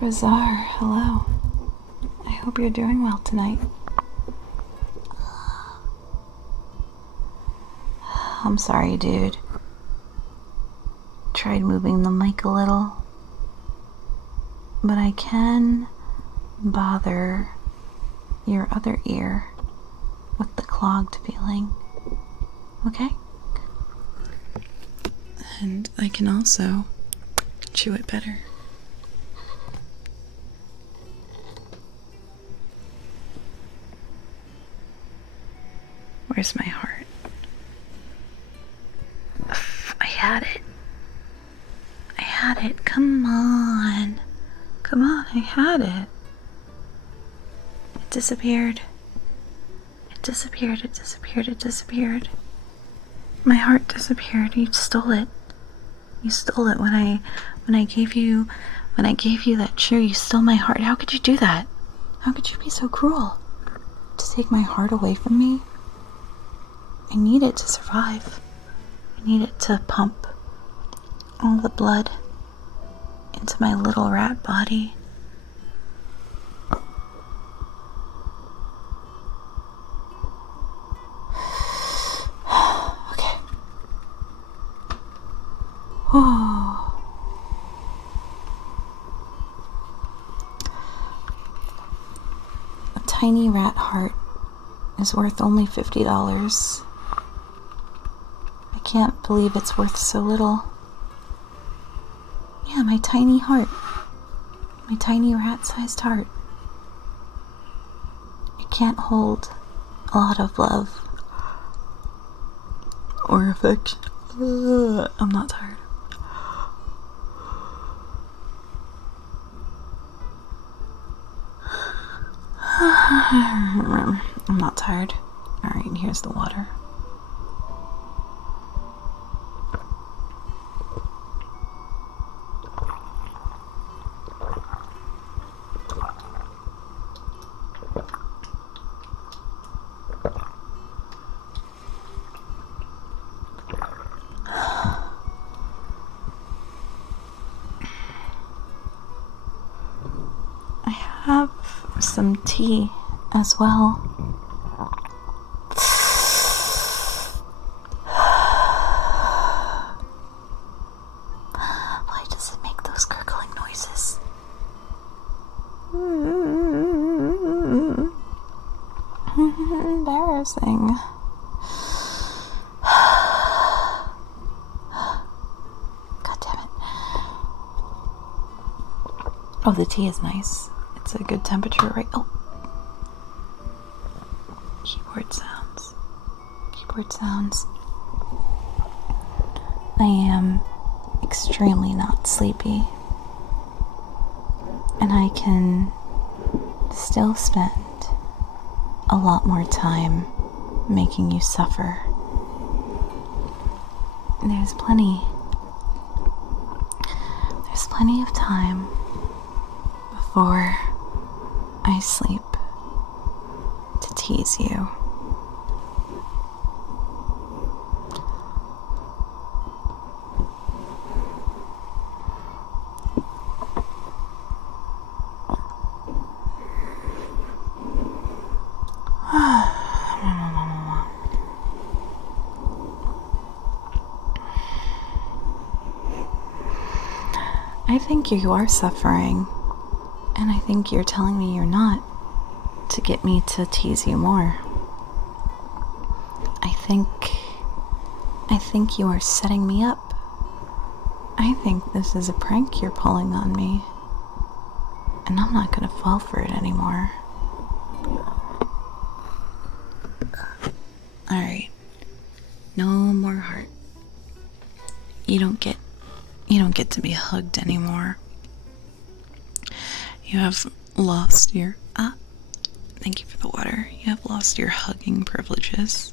Bizarre, hello. I hope you're doing well tonight. I'm sorry, dude. Tried moving the mic a little, but I can bother your other ear with the clogged feeling. Okay? And I can also chew it better. Where's my heart? I had it. I had it. Come on. Come on, I had it. It disappeared. It disappeared, it disappeared, it disappeared. My heart disappeared. You stole it. You stole it when I gave you that chew. You stole my heart. How could you do that? How could you be so cruel? To take my heart away from me? I need it to survive. I need it to pump all the blood into my little rat body. Okay. Oh. A tiny rat heart is worth only $50. I can't believe it's worth so little. Yeah, my tiny heart. My tiny rat-sized heart. It can't hold a lot of love or affection. I'm not tired. I'm not tired. Alright, here's the water. have some tea as well. Why does it make those gurgling noises? Embarrassing. God damn it. Oh, the tea is nice. It's a good temperature, right? Oh. Keyboard sounds. Keyboard sounds. I am extremely not sleepy. And I can still spend a lot more time making you suffer. There's plenty of time before I sleep to tease you. I think you are suffering, and I think you're telling me you're not to get me to tease you more. I think you are setting me up. I think this is a prank you're pulling on me, and I'm not gonna fall for it anymore. Alright. No more heart. You don't get to be hugged anymore. You have lost your thank you for the water. You have lost your hugging privileges.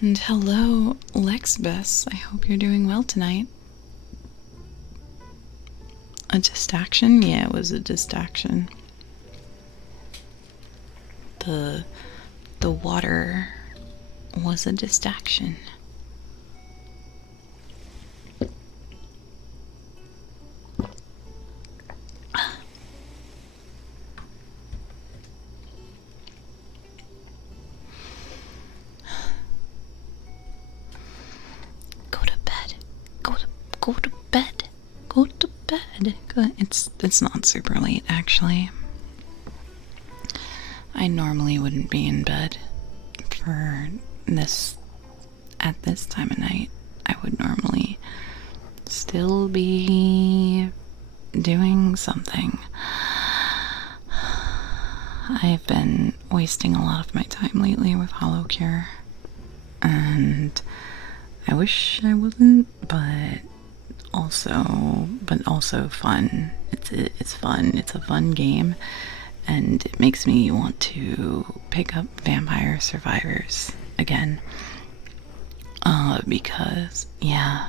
And hello, Lexbus. I hope you're doing well tonight. A distraction? Yeah, it was a distraction. The water was a distraction. Go to bed. Go to bed. It's not super late, actually. I normally wouldn't be in bed for this at this time of night. I would normally still be doing something. I've been wasting a lot of my time lately with Hollow Cure, and I wish I wasn't, but also fun. It's fun. It's a fun game, and it makes me want to pick up Vampire Survivors again. Because yeah,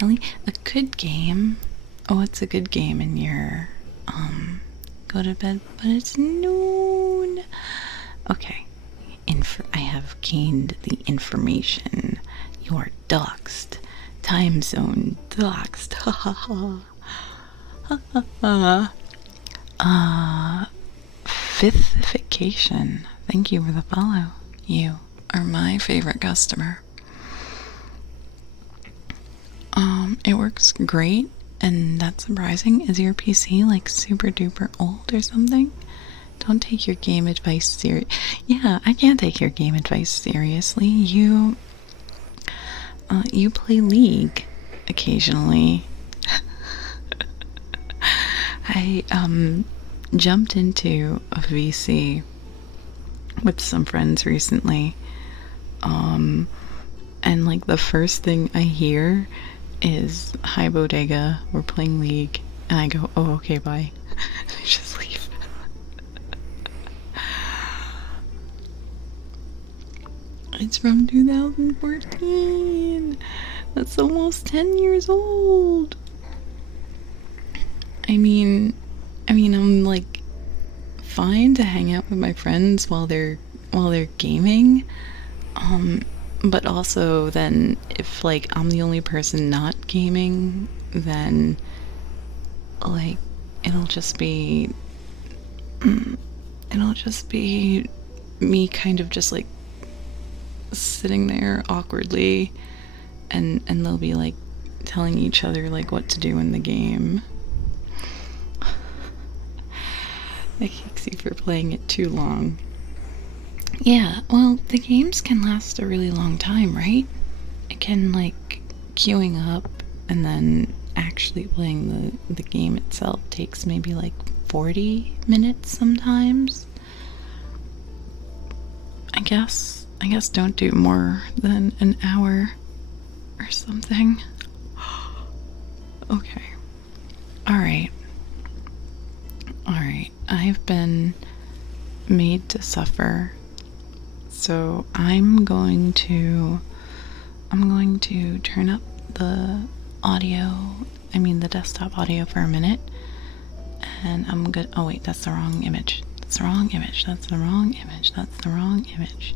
Ellie, a good game. Oh, it's a good game in your go to bed, but it's noon. Okay, I have gained the information. You are doxed. Time zone doxed. Ha ha ha. Fifthfication. Thank you for the follow. You are my favorite customer. It works great, and that's surprising. Is your PC like super duper old or something? Don't take your game advice serious. Yeah, I can't take your game advice seriously. You play League occasionally. I jumped into a VC with some friends recently, and like the first thing I hear is, "Hi Bodega, we're playing League," and I go, "Oh, okay, bye." I just leave. It's from 2014. That's almost 10 years old. I mean, I'm like fine to hang out with my friends while they're gaming. But also then if like I'm the only person not gaming, then Like, it'll just be it'll just be me kind of just like sitting there awkwardly, and they'll be like telling each other like what to do in the game. Nikiksi for playing it too long. Yeah, well, the games can last a really long time, right? It can like queuing up and then actually playing the game itself takes maybe like 40 minutes sometimes. I guess don't do more than an hour or something. Okay. All right. All right. I've been made to suffer. So I'm going to turn up the audio, the desktop audio for a minute. And I'm good. Oh wait, that's the wrong image. That's the wrong image. That's the wrong image. That's the wrong image.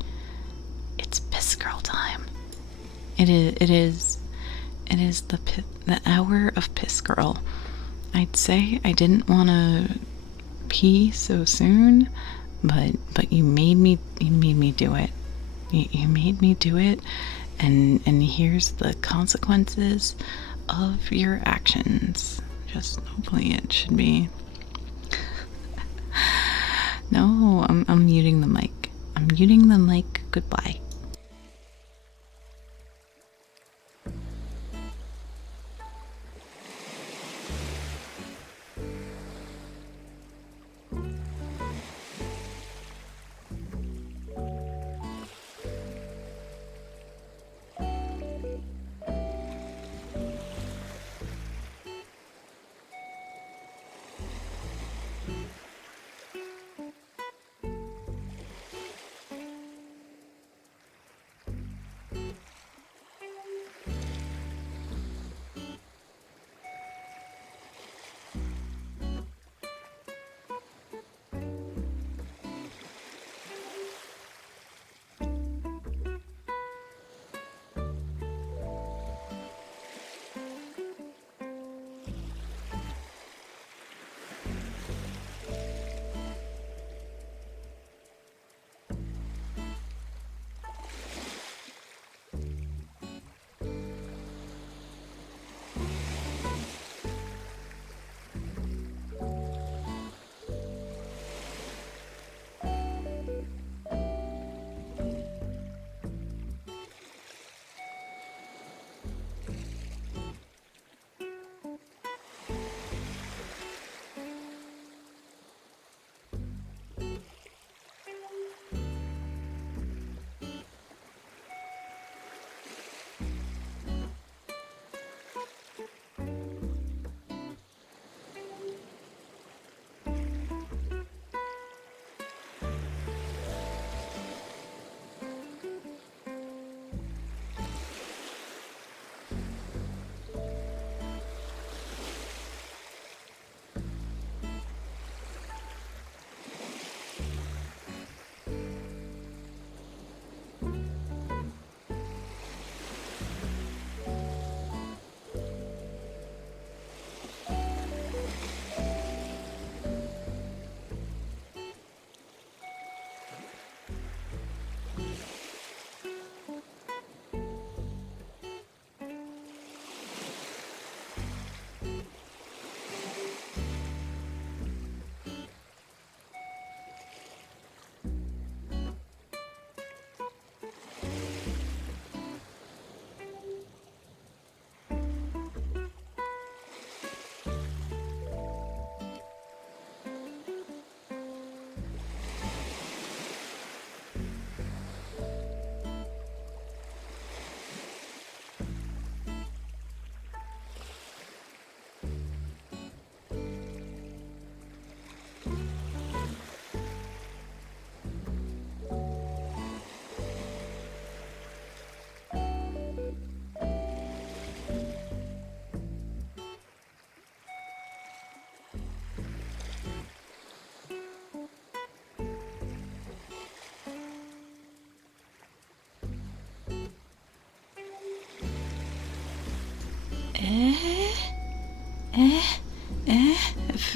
It's piss girl time. It is the hour of piss girl. I'd say I didn't want to pee so soon, but you made me do it. You made me do it, and here's the consequences of your actions. Just hopefully it should be. No, I'm muting the mic. I'm muting the mic. Goodbye.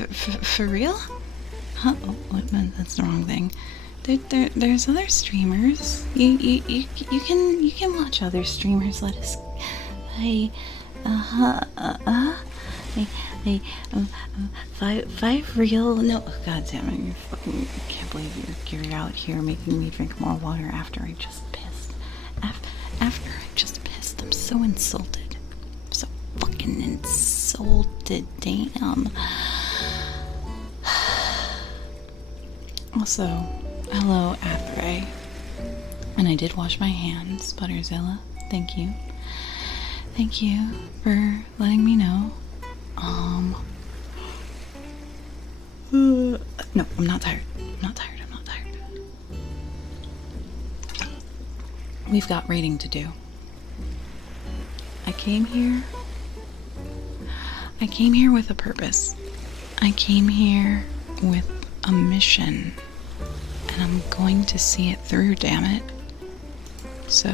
For real? Huh? Oh, that's the wrong thing. There's other streamers. You can watch other streamers. Let us. I I five real. No, God damn it! You fucking can't believe you're out here making me drink more water after I just pissed. After I just pissed, I'm so insulted. So fucking insulted. Damn. Also, hello, Athray. And I did wash my hands, Butterzilla. Thank you. Thank you for letting me know. No, I'm not tired. I'm not tired. We've got raiding to do. I came here with a purpose. I came here with a mission, and I'm going to see it through, damn it. So,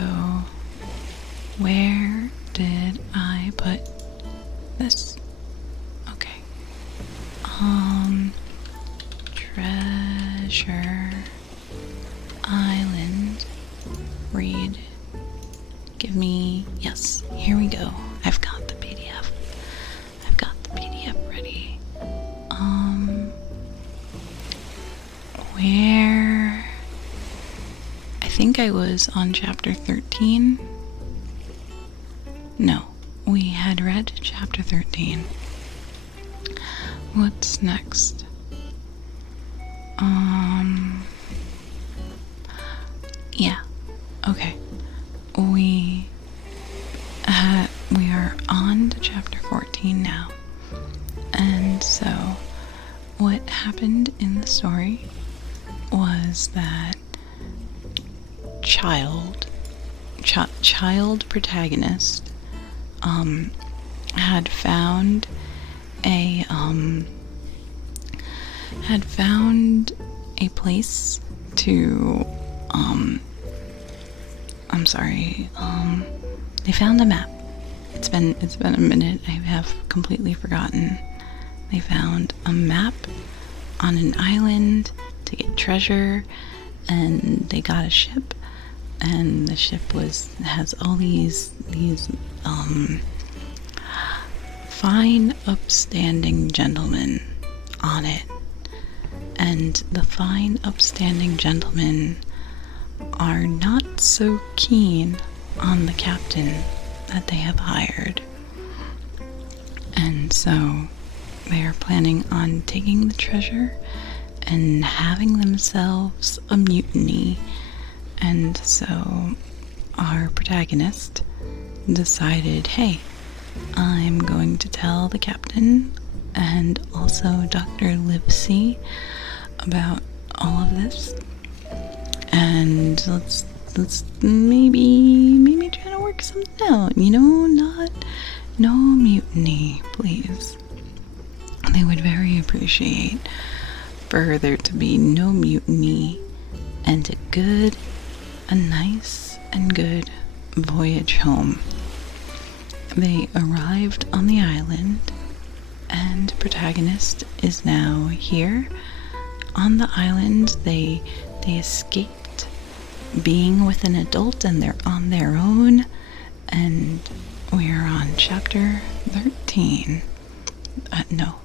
where did I put this? Okay. Treasure Island. Read. Give me, yes, here we go. I've got the PDF. Ready. Where? I think I was on chapter 13. No, we had read chapter 13. What's next? Yeah. Okay. We are on to chapter 14 now. And so what happened in the story was that child protagonist had found a place to they found a map. It's been a minute. I have completely forgotten. They found a map on an island to get treasure, and they got a ship, and the ship has all these fine upstanding gentlemen on it, and the fine upstanding gentlemen are not so keen on the captain that they have hired, and so they are planning on taking the treasure and having themselves a mutiny. And so our protagonist decided, hey, I'm going to tell the captain and also Dr. Livesey about all of this, and let's maybe try to work something out, no mutiny, please. They would very appreciate for there to be no mutiny and a nice and good voyage home. They arrived on the island, and protagonist is now here on the island. They escaped being with an adult, and they're on their own, and we're on chapter 13.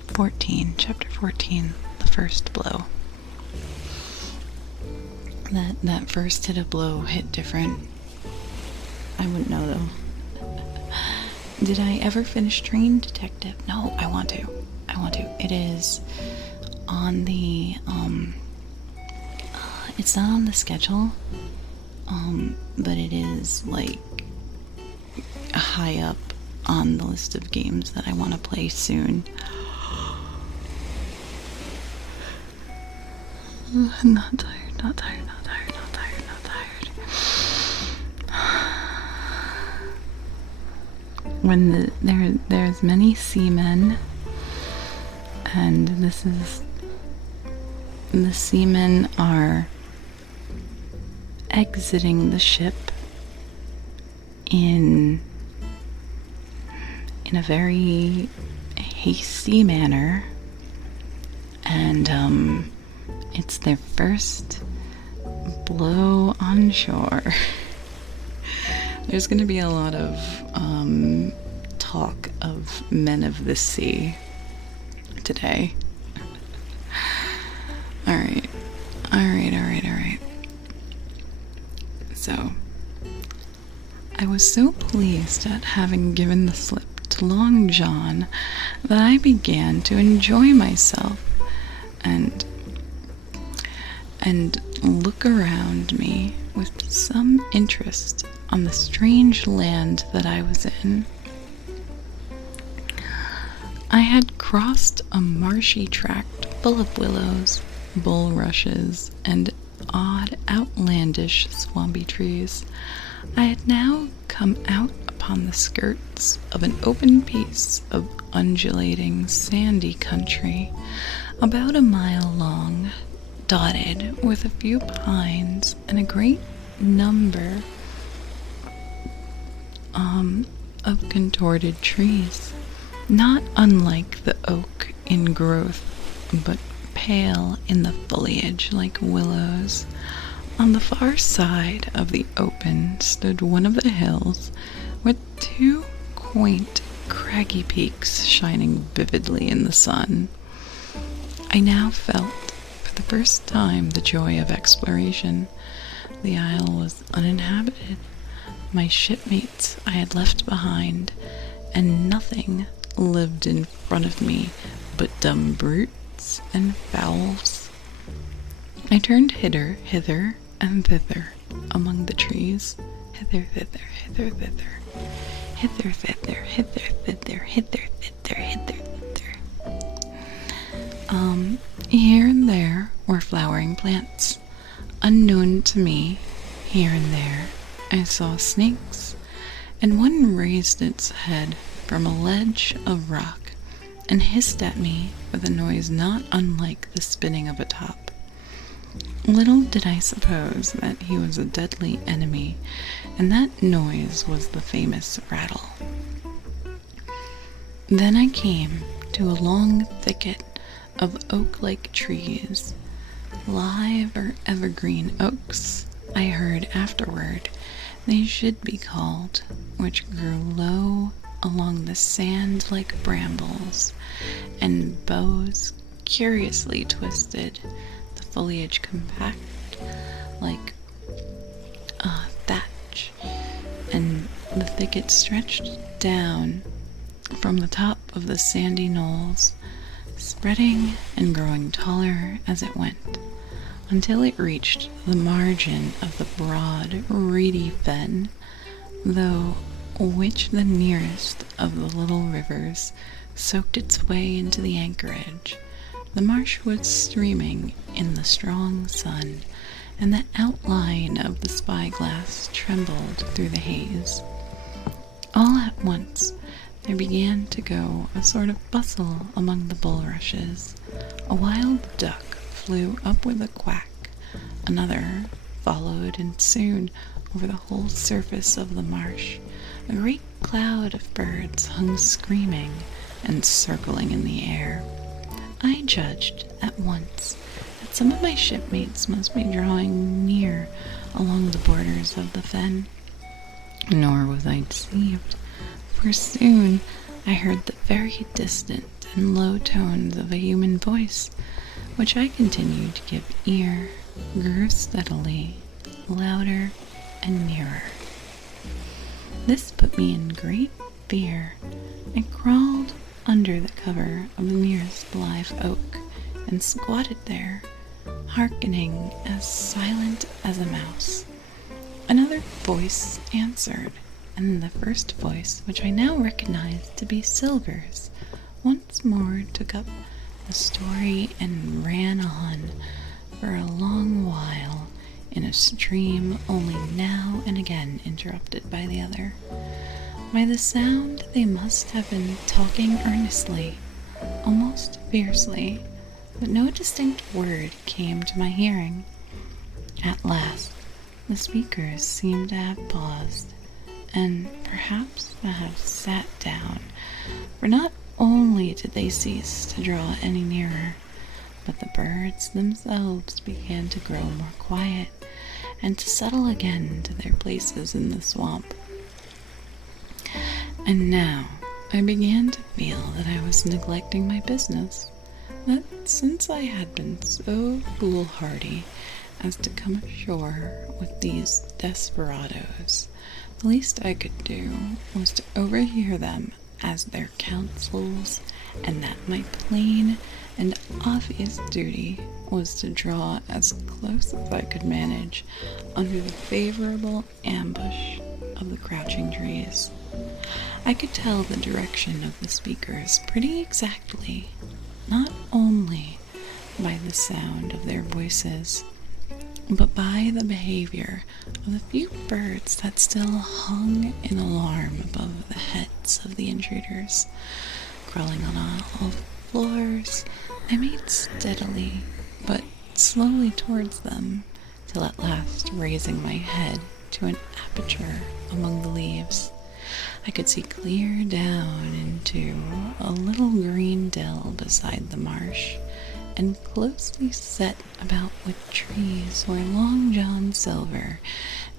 14. Chapter 14, the first blow. That first hit of blow hit different. I wouldn't know though. Did I ever finish Train Detective? No, I want to. It is on the, it's not on the schedule, but it is, like, high up on the list of games that I want to play soon. I'm not tired. When there's many seamen, and the seamen are exiting the ship in a very hasty manner, and it's their first blow on shore. There's going to be a lot of talk of men of the sea today. Alright. So, I was so pleased at having given the slip to Long John that I began to enjoy myself and look around me with some interest on the strange land that I was in. I had crossed a marshy tract full of willows, bulrushes, and odd, outlandish, swampy trees. I had now come out upon the skirts of an open piece of undulating, sandy country, about a mile long, dotted with a few pines and a great number of contorted trees, not unlike the oak in growth, but pale in the foliage like willows. On the far side of the open stood one of the hills with two quaint, craggy peaks shining vividly in the sun. I now felt, for the first time, the joy of exploration. The isle was uninhabited. My shipmates I had left behind, and nothing lived in front of me but dumb brutes and fowls. I turned hither, and thither among the trees, hither, thither, hither, thither, hither, thither, hither, thither, hither, thither, hither, thither. Here and there were flowering plants, unknown to me. Here and there I saw snakes, and one raised its head from a ledge of rock and hissed at me with a noise not unlike the spinning of a top. Little did I suppose that he was a deadly enemy, and that noise was the famous rattle. Then I came to a long thicket of oak-like trees, live or evergreen oaks, I heard afterward they should be called, which grew low along the sand like brambles and boughs curiously twisted, the foliage compact like thatch, and the thicket stretched down from the top of the sandy knolls, spreading and growing taller as it went, until it reached the margin of the broad, reedy fen, though which the nearest of the little rivers soaked its way into the anchorage. The marsh was streaming in the strong sun, and the outline of the spyglass trembled through the haze. All at once there began to go a sort of bustle among the bulrushes. A wild duck flew up with a quack. Another followed, and soon over the whole surface of the marsh a great cloud of birds hung screaming and circling in the air. I judged at once that some of my shipmates must be drawing near along the borders of the fen. Nor was I deceived, for soon I heard the very distant and low tones of a human voice, which I continued to give ear, grew steadily louder and nearer. This put me in great fear. I crawled under the cover of the nearest live oak and squatted there, hearkening as silent as a mouse. Another voice answered, and the first voice, which I now recognized to be Silver's, once more took up the story and ran on for a long while in a stream only now and again interrupted by the other. By the sound they must have been talking earnestly, almost fiercely, but no distinct word came to my hearing. At last the speakers seemed to have paused, and perhaps to have sat down, for not only did they cease to draw any nearer, but the birds themselves began to grow more quiet and to settle again to their places in the swamp. And now I began to feel that I was neglecting my business, that since I had been so foolhardy as to come ashore with these desperadoes, the least I could do was to overhear them as their counsels, and that my plain and obvious duty was to draw as close as I could manage under the favorable ambush of the crouching trees. I could tell the direction of the speakers pretty exactly, not only by the sound of their voices, but by the behavior of the few birds that still hung in alarm above the heads of the intruders. Crawling on all the floors, I made steadily but slowly towards them, till at last, raising my head to an aperture among the leaves, I could see clear down into a little green dell beside the marsh, and closely set about with trees where Long John Silver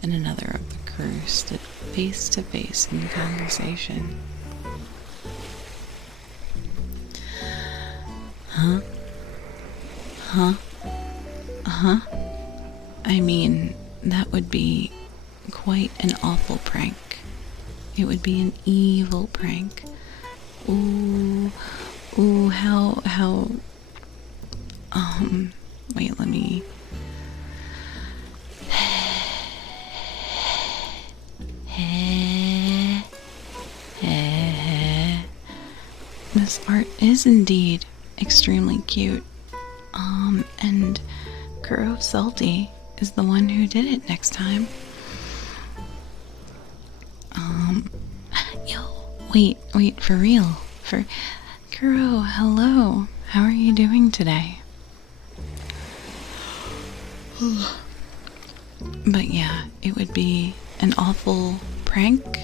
and another of the crew stood face to face in conversation. Huh? I mean, that would be quite an awful prank. It would be an evil prank. Ooh, how, wait, let me... This art is indeed extremely cute. And Kuro Salty is the one who did it next time. Wait, for real. Kuro, hello. How are you doing today? But yeah, it would be an awful prank,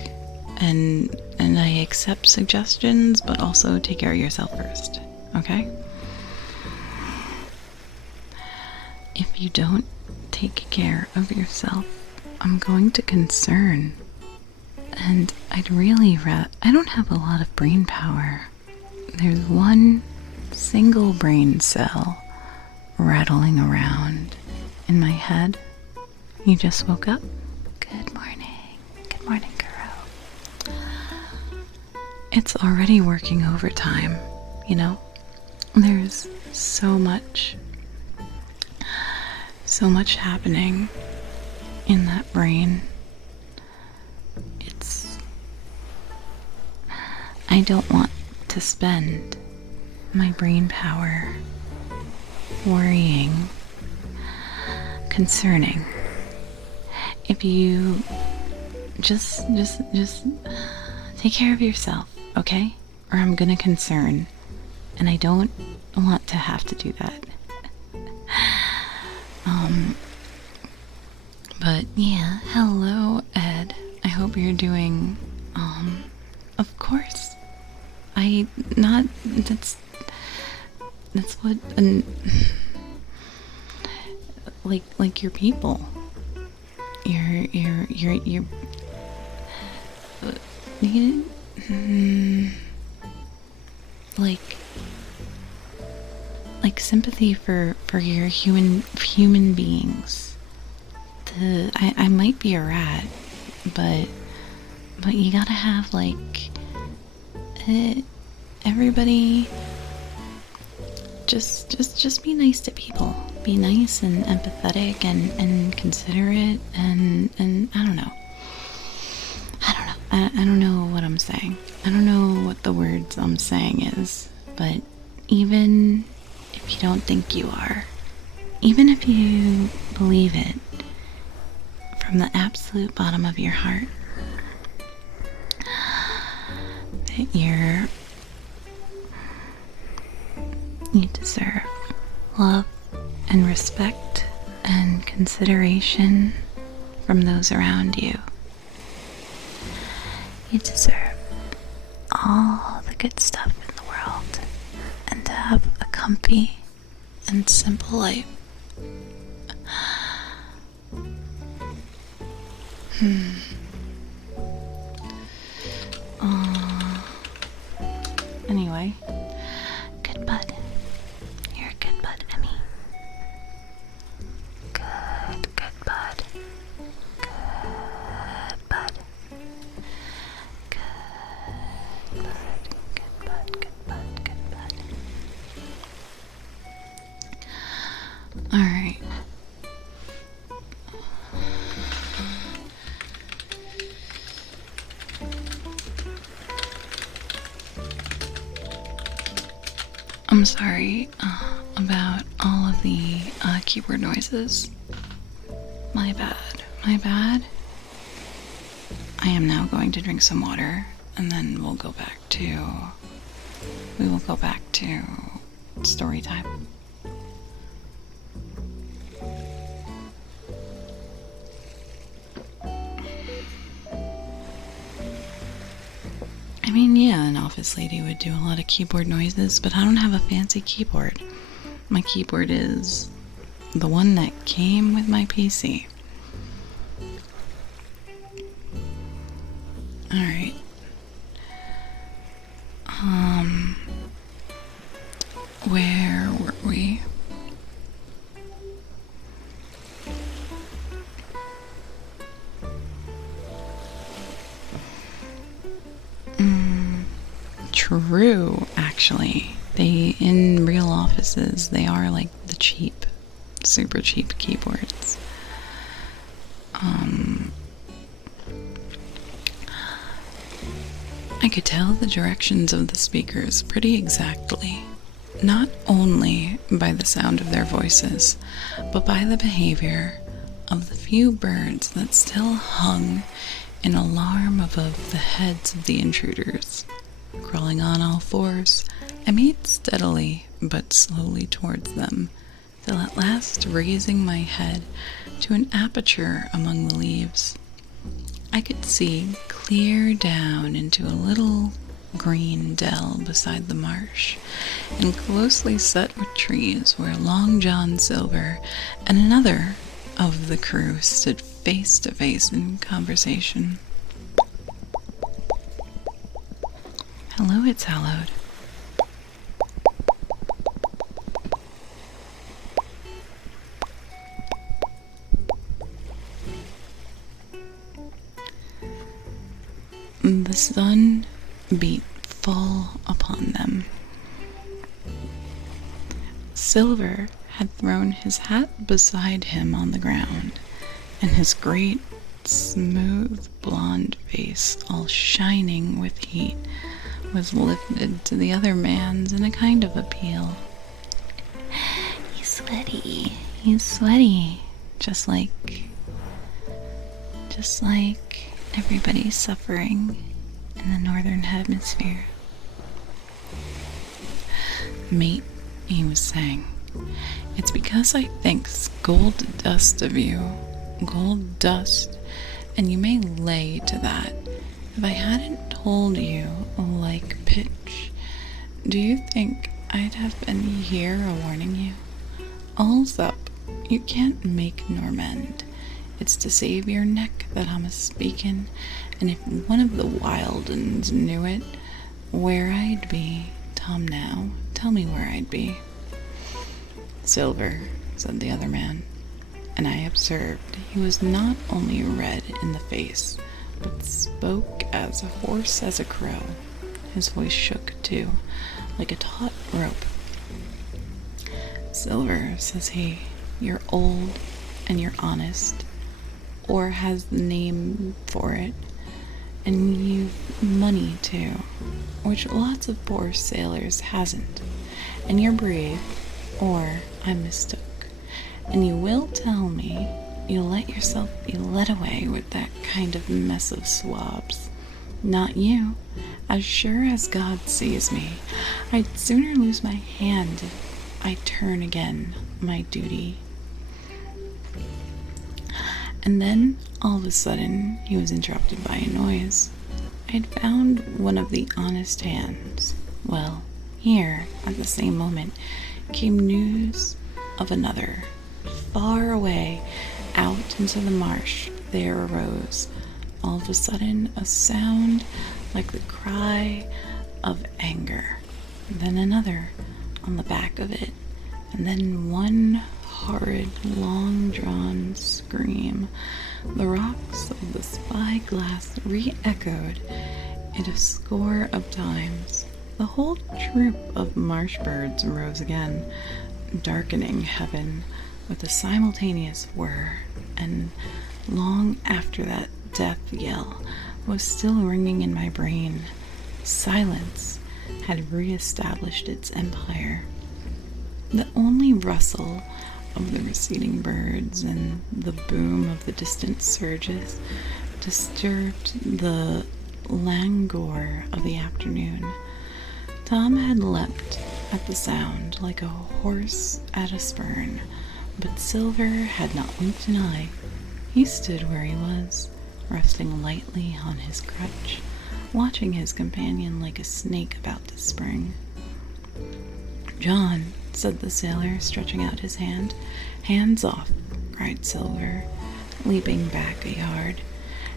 and I accept suggestions, but also take care of yourself first, okay? If you don't take care of yourself, I'm going to concern. And I don't have a lot of brain power. There's one single brain cell rattling around in my head. You just woke up? Good morning. Good morning, Kuro. It's already working overtime, you know? There's so much happening in that brain. I don't want to spend my brain power worrying, concerning. If you just take care of yourself, okay? Or I'm gonna concern, and I don't want to have to do that. But yeah, hello, Ed. I hope you're doing, of course. That's what, like your people. Like sympathy for your human beings. I might be a rat, but you gotta have everybody just be nice to people. Be nice and empathetic and considerate and I don't know. I don't know what I'm saying. I don't know what the words I'm saying is, but even if you don't think you are, even if you believe it from the absolute bottom of your heart, that you deserve love and respect and consideration from those around you. You deserve all the good stuff in the world, and to have a comfy, and simple life. Anyway, good bud. You're a good bud, Emmy. Good bud. Good bud. Good bud. Alright. I'm sorry about all of the keyboard noises. My bad. I am now going to drink some water, and then we will go back to story time. I mean, yeah, an office lady would do a lot of keyboard noises, but I don't have a fancy keyboard. My keyboard is the one that came with my PC. Alright. Where were we? True, actually. In real offices, they are like the cheap, super cheap keyboards. I could tell the directions of the speakers pretty exactly, not only by the sound of their voices, but by the behavior of the few birds that still hung in alarm above the heads of the intruders. Crawling on all fours, I made steadily but slowly towards them, till at last raising my head to an aperture among the leaves, I could see clear down into a little green dell beside the marsh, and closely set with trees where Long John Silver and another of the crew stood face to face in conversation. Hello, it's hallowed. The sun beat full upon them. Silver had thrown his hat beside him on the ground, and his great, smooth, blonde face, all shining with heat, was lifted to the other man's in a kind of appeal. He's sweaty, just like everybody's suffering in the northern hemisphere. Mate, he was saying, it's because I thinks gold dust of you, gold dust, and you may lay to that. If I hadn't told you like pitch, do you think I'd have been here a-warning you? All's up, you can't make nor mend. It's to save your neck that I'm a-speaking, and if one of the wild uns knew it, where I'd be, Tom now, tell me where I'd be. Silver, said the other man, and I observed he was not only red in the face, but spoke as hoarse as a crow. His voice shook, too, like a taut rope. Silver, says he, you're old and you're honest, or has the name for it, and you've money, too, which lots of poor sailors hasn't, and you're brave, or I mistook, and you will tell me you'll let yourself be led away with that kind of mess of swabs. Not you. As sure as God sees me, I'd sooner lose my hand if I turn again my duty. And then, all of a sudden, he was interrupted by a noise. I'd found one of the honest hands. Well, here, at the same moment, came news of another. Far away, out into the marsh, there arose, all of a sudden, a sound like the cry of anger. Then another on the back of it, and then one horrid, long-drawn scream. The rocks of the spyglass re-echoed it a score of times. The whole troop of marsh birds rose again, darkening heaven with a simultaneous whir, and long after that death yell was still ringing in my brain, silence had re-established its empire. The only rustle of the receding birds and the boom of the distant surges disturbed the languor of the afternoon. Tom had leapt at the sound like a horse at a spurn, but Silver had not winked an eye. He stood where he was, resting lightly on his crutch, watching his companion like a snake about to spring. "John," said the sailor, stretching out his hand. "Hands off," cried Silver, leaping back a yard,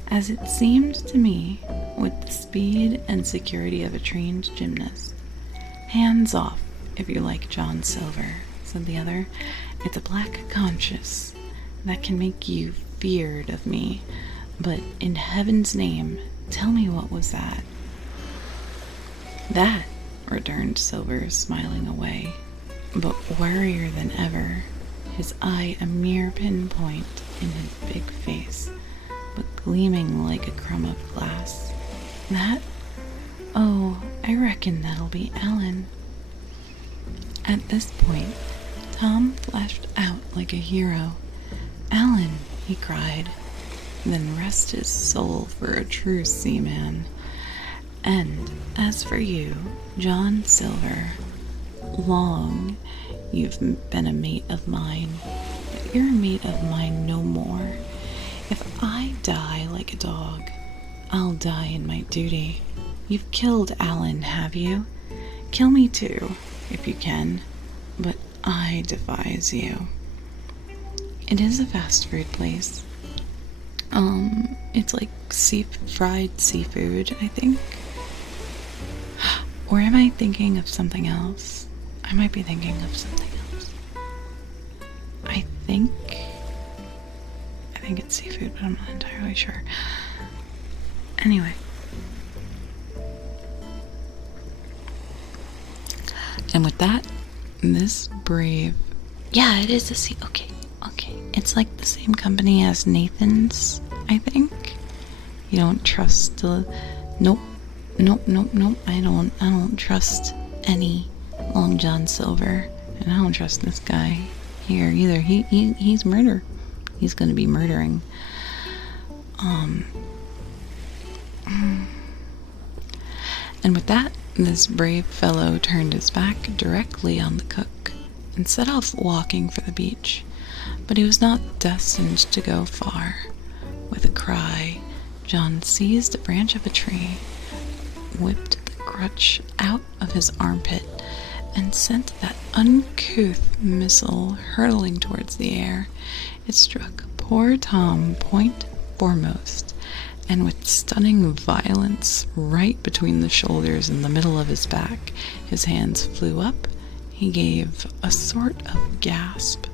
as it seemed to me, with the speed and security of a trained gymnast. "Hands off, if you like, John Silver," said the other. "It's a black conscience that can make you feared of me, but in heaven's name, tell me what was that?" "That," returned Silver, smiling away, but warier than ever, his eye a mere pinpoint in his big face, but gleaming like a crumb of glass. "That? Oh, I reckon that'll be Alan." At this point, Tom flashed out like a hero. "Alan," he cried, then rest his soul for a true seaman. "And as for you, John Silver, long you've been a mate of mine, but you're a mate of mine no more. If I die like a dog, I'll die in my duty. You've killed Alan, have you? Kill me too, if you can, but I devise you." It is a fast food place. It's like fried seafood, I think. Or am I thinking of something else? I might be thinking of something else. I think it's seafood, but I'm not entirely sure. Anyway. And with that, this brave... Yeah, it is a okay. It's like the same company as Nathan's, I think. You don't trust the... Nope. I don't trust any Long John Silver, and I don't trust this guy here either. He's murder. He's gonna be murdering. And with that, this brave fellow turned his back directly on the cook and set off walking for the beach. But he was not destined to go far. With a cry, John seized a branch of a tree, whipped the crutch out of his armpit, and sent that uncouth missile hurtling towards the air. It struck poor Tom point foremost, and with stunning violence, right between the shoulders and the middle of his back. His hands flew up, he gave a sort of gasp,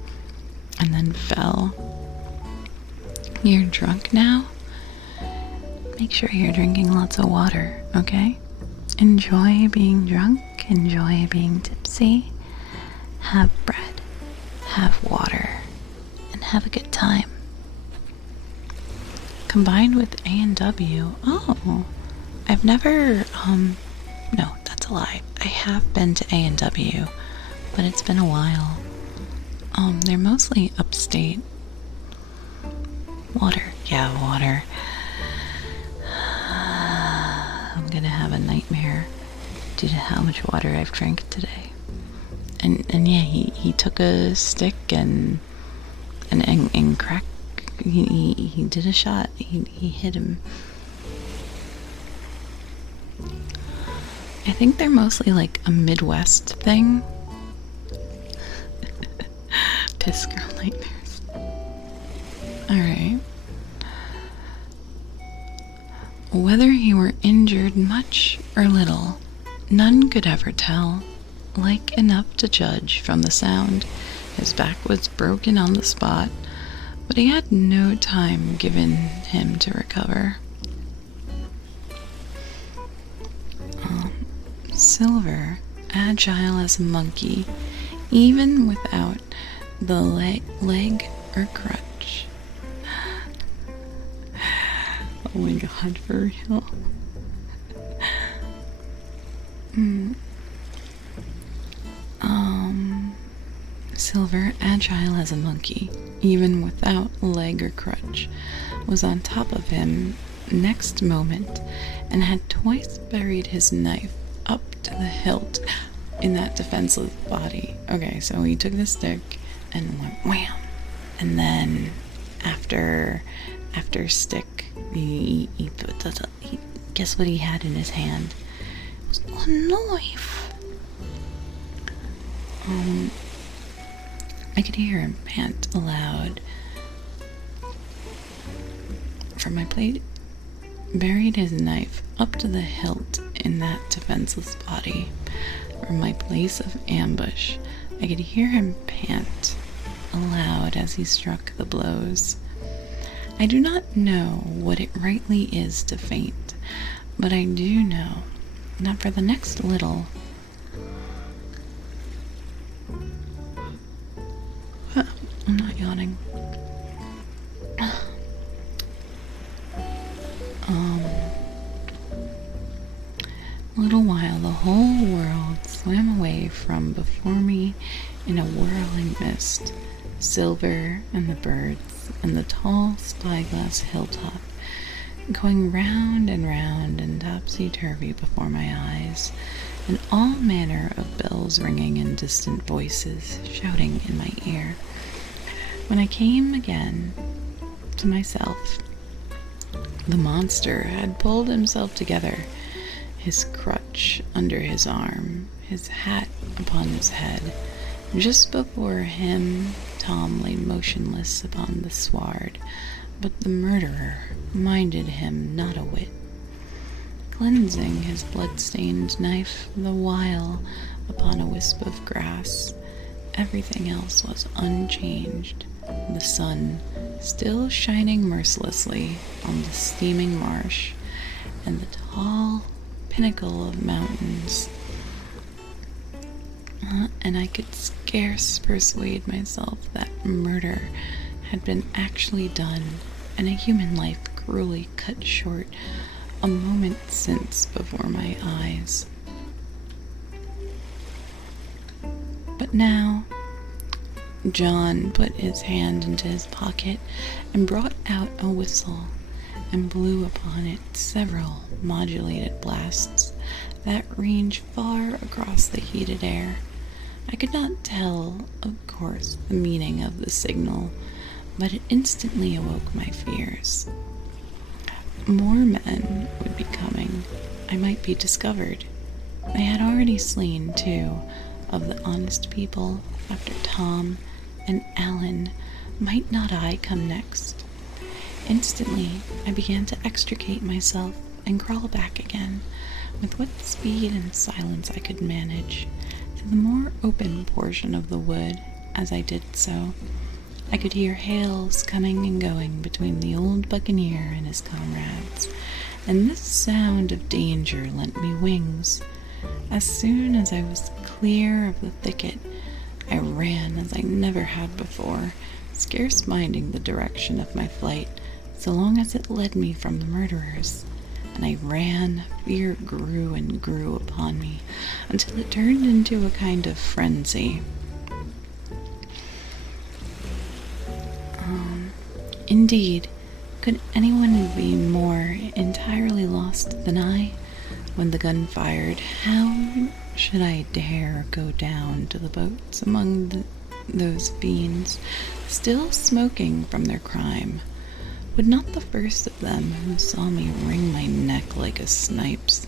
and then fell. "You're drunk now? Make sure you're drinking lots of water, okay? Enjoy being drunk, enjoy being tipsy. Have bread, have water, and have a good time." Combined with A&W. Oh, I've never, no, that's a lie. I have been to A&W, but it's been a while. They're mostly upstate. Water. Yeah, water. I'm gonna have a nightmare due to how much water I've drank today. And yeah, he took a stick and cracked. He did a shot. He hit him. I think they're mostly like a Midwest thing. Kiss girl nightmares. Alright. Whether he were injured much or little, none could ever tell. Like enough to judge from the sound, his back was broken on the spot, but he had no time given him to recover. Silver, agile as a monkey, even without the leg or crutch. Oh my god, for real. Silver, agile as a monkey, even without leg or crutch, was on top of him next moment and had twice buried his knife up to the hilt in that defenseless body. Okay, so he took the stick and went wham, and then after stick, he guess what he had in his hand? It was a knife. I could hear him pant aloud. From my plate, buried his knife up to the hilt in that defenseless body. From my place of ambush, I could hear him pant aloud as he struck the blows. I do not know what it rightly is to faint, but I do know that for the next little, I'm not yawning. A little while, the whole world swam away from before me in a whirling mist. Silver and the birds and the tall spyglass hilltop going round and topsy-turvy before my eyes, and all manner of bells ringing and distant voices shouting in my ear. When I came again to myself, the monster had pulled himself together, his crutch under his arm, his hat upon his head. Just before him, Tom lay motionless upon the sward, but the murderer minded him not a whit, cleansing his blood-stained knife the while upon a wisp of grass. Everything else was unchanged. The sun still shining mercilessly on the steaming marsh and the tall pinnacle of mountains, and I could scarce persuade myself that murder had been actually done and a human life cruelly cut short a moment since before my eyes. But now John put his hand into his pocket and brought out a whistle and blew upon it several modulated blasts that ranged far across the heated air. I could not tell, of course, the meaning of the signal, but it instantly awoke my fears. More men would be coming. I might be discovered. I had already slain 2 of the honest people after Tom and Alan. Might not I come next? Instantly, I began to extricate myself and crawl back again, with what speed and silence I could manage, to the more open portion of the wood. As I did so, I could hear hails coming and going between the old buccaneer and his comrades, and this sound of danger lent me wings. As soon as I was clear of the thicket, I ran as I never had before, scarce minding the direction of my flight, so long as it led me from the murderers. And I ran, fear grew and grew upon me, until it turned into a kind of frenzy. Indeed, could anyone be more entirely lost than I? When the gun fired, how should I dare go down to the boats among those fiends, still smoking from their crime? Would not the first of them who saw me wring my neck like a snipe's,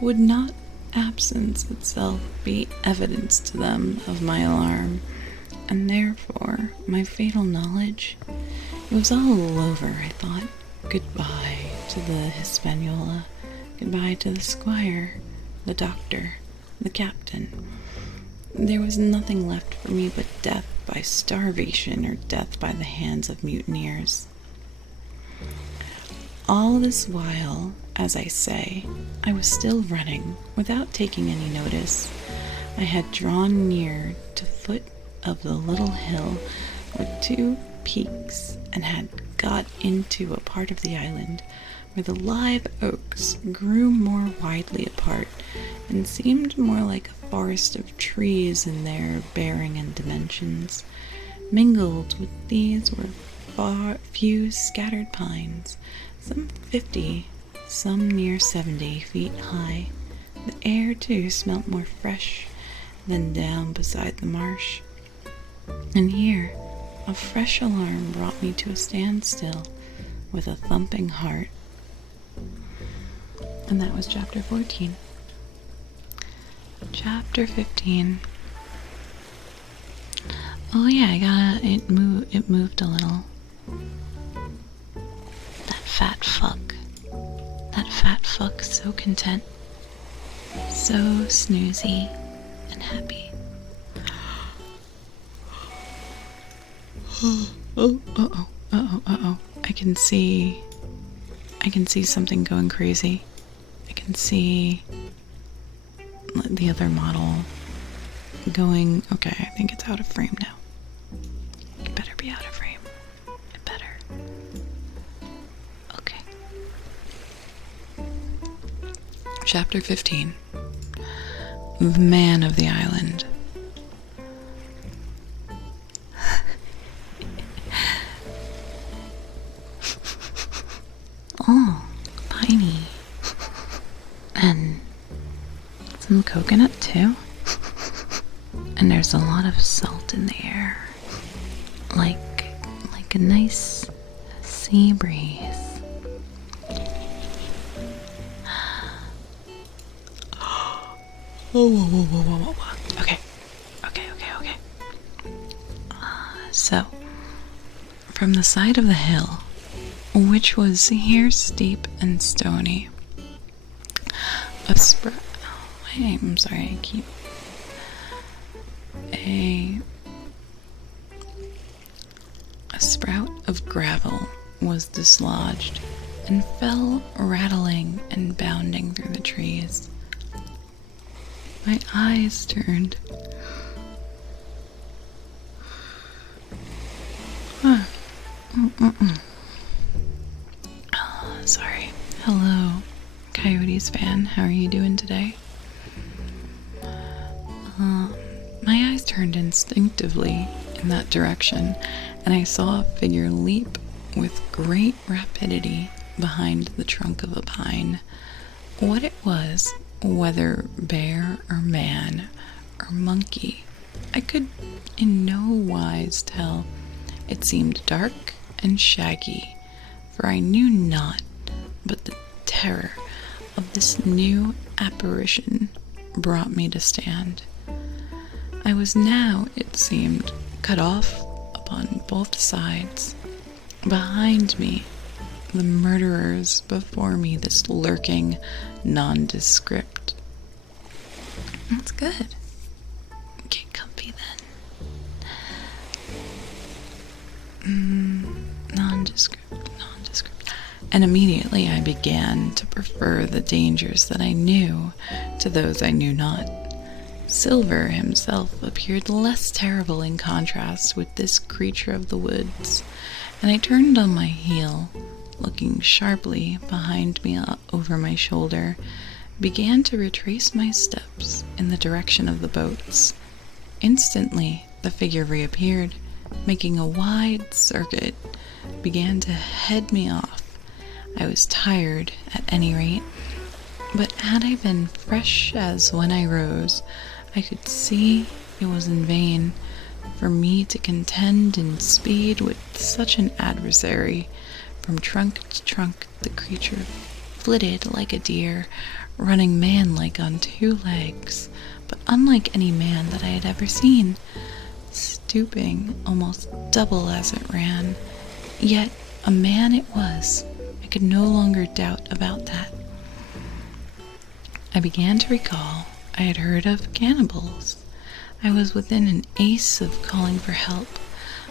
would not absence itself be evidence to them of my alarm? and therefore my fatal knowledge, it was all over, I thought. Goodbye to the Hispaniola, goodbye to the squire, the doctor, the captain. There was nothing left for me but death by starvation or death by the hands of mutineers. All this while, as I say, I was still running without taking any notice. I had drawn near to foot of the little hill with two peaks and had got into a part of the island where the live oaks grew more widely apart and seemed more like a forest of trees in their bearing and dimensions. Mingled with these were few scattered pines, some 50, some near 70 feet high. The air, too, smelt more fresh than down beside the marsh. And here, a fresh alarm brought me to a standstill with a thumping heart. And that was chapter 14. Chapter 15. Oh yeah, it moved a little. That fat fuck, so content, so snoozy and happy. Uh-oh. I can see something going crazy. I can see the other model going, okay, I think it's out of frame now. It better be out of frame. It better. Okay. Chapter 15. The Man of the Island. Oh, piney. And some coconut too. And there's a lot of salt in the air. Like a nice sea breeze. Whoa. Okay. So, from the side of the hill, which was here steep and stony, I'm sorry, a sprout of gravel was dislodged and fell rattling and bounding through the trees. My eyes turned. Sorry. Hello, Coyotes fan. How are you doing today? My eyes turned instinctively in that direction, and I saw a figure leap with great rapidity behind the trunk of a pine. What it was, whether bear or man or monkey, I could in no wise tell. It seemed dark and shaggy, for I knew not, but the terror of this new apparition brought me to stand. I was now, it seemed, cut off upon both sides. Behind me, the murderers; before me, this lurking nondescript. That's good. Get comfy then. Nondescript. And immediately I began to prefer the dangers that I knew to those I knew not. Silver himself appeared less terrible in contrast with this creature of the woods, and I turned on my heel, looking sharply behind me over my shoulder, began to retrace my steps in the direction of the boats. Instantly, the figure reappeared, making a wide circuit, began to head me off. I was tired, at any rate, but had I been fresh as when I rose, I could see it was in vain for me to contend in speed with such an adversary. From trunk to trunk the creature flitted like a deer, running man-like on two legs, but unlike any man that I had ever seen. stooping almost double as it ran. Yet a man it was. I could no longer doubt about that. I began to recall I had heard of cannibals. I was within an ace of calling for help,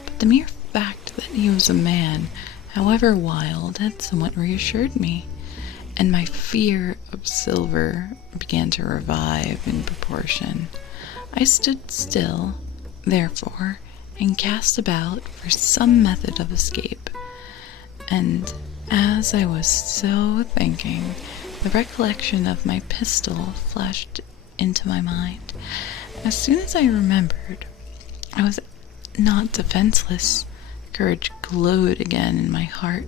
but the mere fact that he was a man, however wild, had somewhat reassured me, and my fear of Silver began to revive in proportion. I stood still, therefore, and cast about for some method of escape. And as I was so thinking, the recollection of my pistol flashed into my mind. As soon as I remembered, I was not defenseless. Courage glowed again in my heart,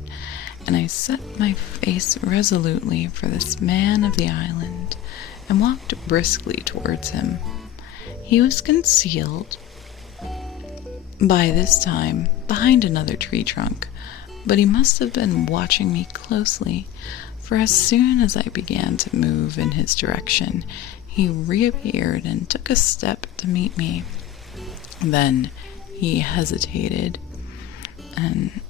and I set my face resolutely for this man of the island, and walked briskly towards him. He was concealed by this time behind another tree trunk, but he must have been watching me closely, for as soon as I began to move in his direction, he reappeared and took a step to meet me. Then he hesitated and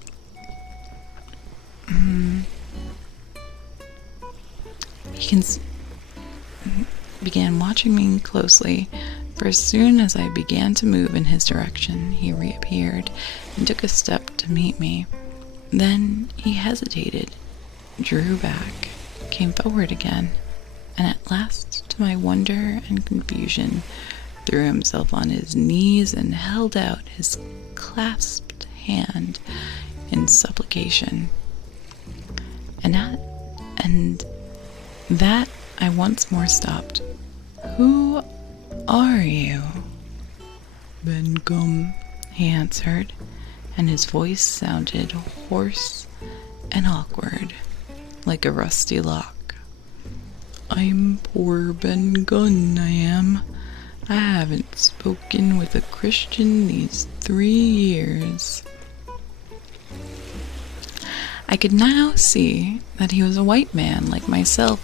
began watching me closely, for as soon as I began to move in his direction, he reappeared and took a step to meet me. Then he hesitated, drew back, came forward again, and at last, to my wonder and confusion, threw himself on his knees and held out his clasped hand in supplication. And that I once more stopped. "Who are you?" "Ben Gum," he answered, and his voice sounded hoarse and awkward, like a rusty lock. "I'm poor Ben Gunn, I am. I haven't spoken with a Christian these 3 years." I could now see that he was a white man like myself,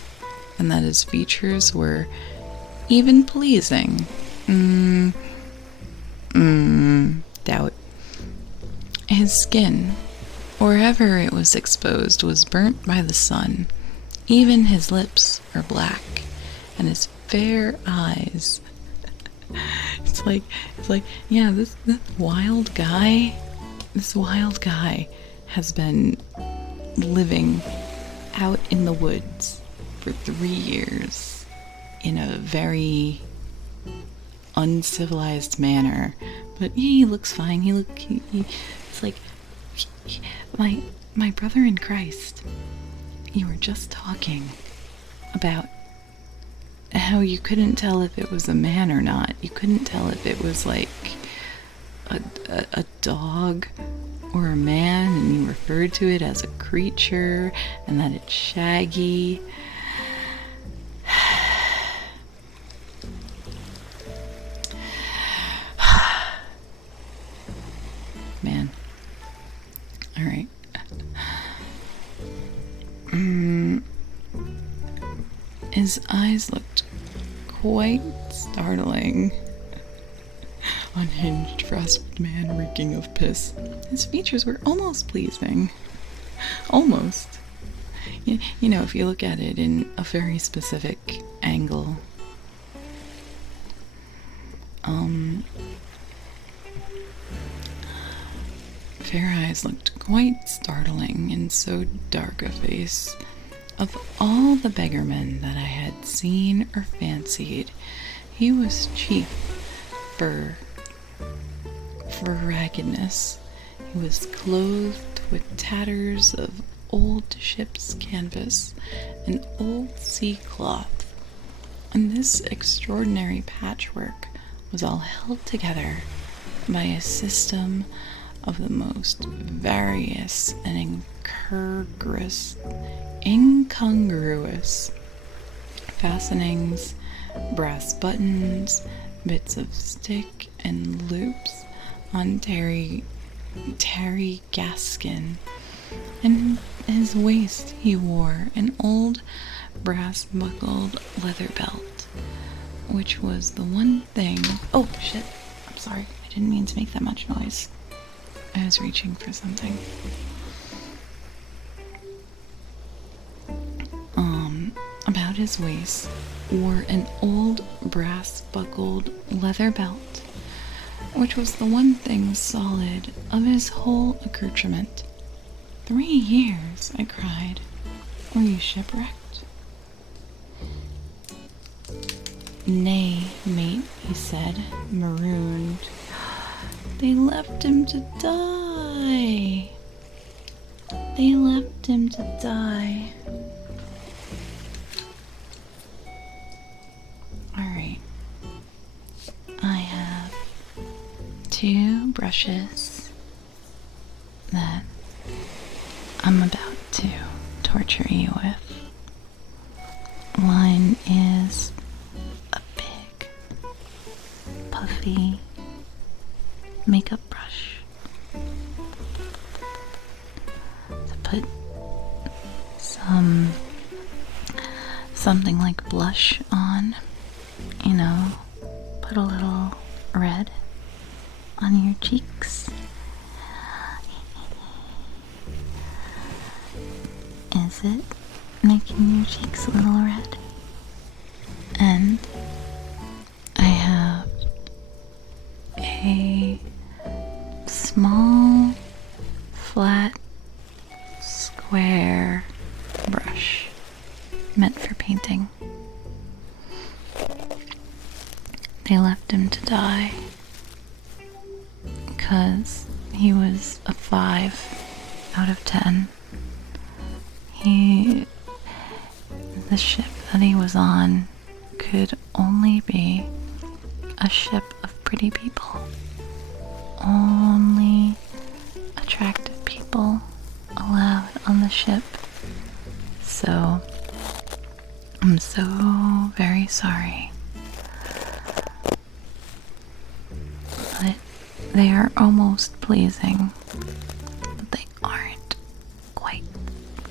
and that his features were even pleasing. Doubt. His skin, wherever it was exposed, was burnt by the sun. Even his lips are black, and his fair eyes. It's like, yeah, this wild guy has been living out in the woods for 3 years in a very uncivilized manner, but yeah, he looks fine. It's like, my brother in Christ, you were just talking about how you couldn't tell if it was a man or not. You couldn't tell if it was like a dog or a man, and you referred to it as a creature, and that it's shaggy. Man. All right. His eyes looked quite startling. Unhinged, frasped man reeking of piss. His features were almost pleasing. Almost. You know, if you look at it in a very specific angle. Fair eyes looked quite startling in so dark a face. Of all the beggarmen that I had seen or fancied, he was chief for raggedness. He was clothed with tatters of old ship's canvas and old sea cloth, and this extraordinary patchwork was all held together by a system of the most various and incongruous fastenings, brass buttons, bits of stick, and loops on tarry gaskin. In his waist he wore an old brass-buckled leather belt, which was the one thing... Oh, shit. I'm sorry. I didn't mean to make that much noise. I was reaching for something. About his waist wore an old brass-buckled leather belt, which was the one thing solid of his whole accoutrement. 3 years, I cried. Were you shipwrecked? Nay, mate, he said, marooned. They left him to die. They left him to die. Alright. I have 2 brushes that I'm about to torture you with. One is a big, puffy makeup brush to put something like blush on, you know, put a little red on your cheeks. Is it making your cheeks a little red? And I have a small, flat, square brush meant for painting. They left him to die because he was a 5 out of 10. The ship that he was on could only be a ship of pretty people. Only attractive people allowed on the ship. So, I'm so very sorry. But they are almost pleasing, but they aren't quite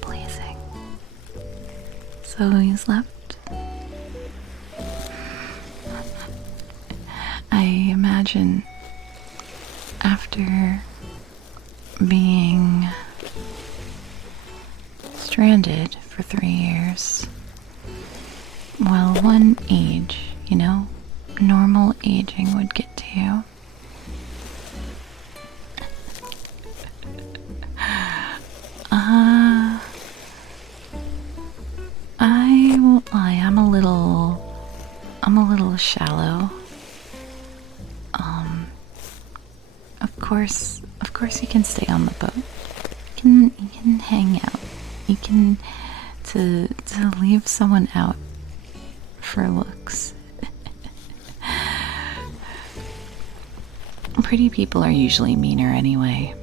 pleasing. So he's left. I imagine after being stranded for 3 years, well, one age, you know, normal aging would get to you. I won't lie, I'm a little shallow. Of course you can stay on the boat. You can hang out. You can to leave someone out for looks. Pretty people are usually meaner anyway.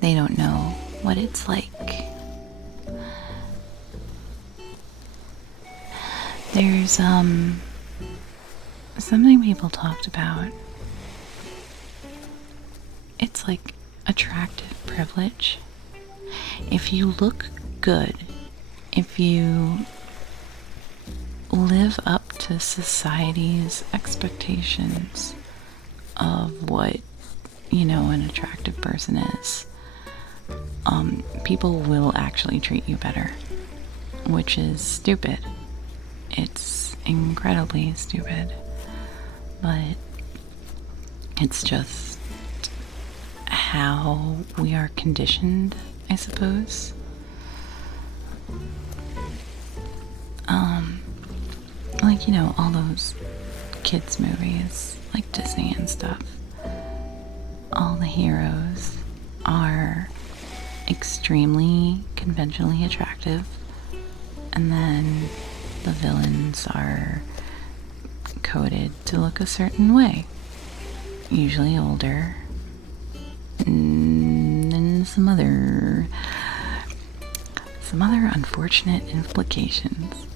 They don't know what it's like. There's something people talked about. It's like attractive privilege. If you look good, if you live up to society's expectations of what, you know, an attractive person is, people will actually treat you better, which is stupid. It's incredibly stupid, but it's just how we are conditioned, I suppose. Like, you know, all those kids movies, like Disney and stuff. All the heroes are extremely conventionally attractive, and then the villains are coded to look a certain way. Usually older, and some other unfortunate implications.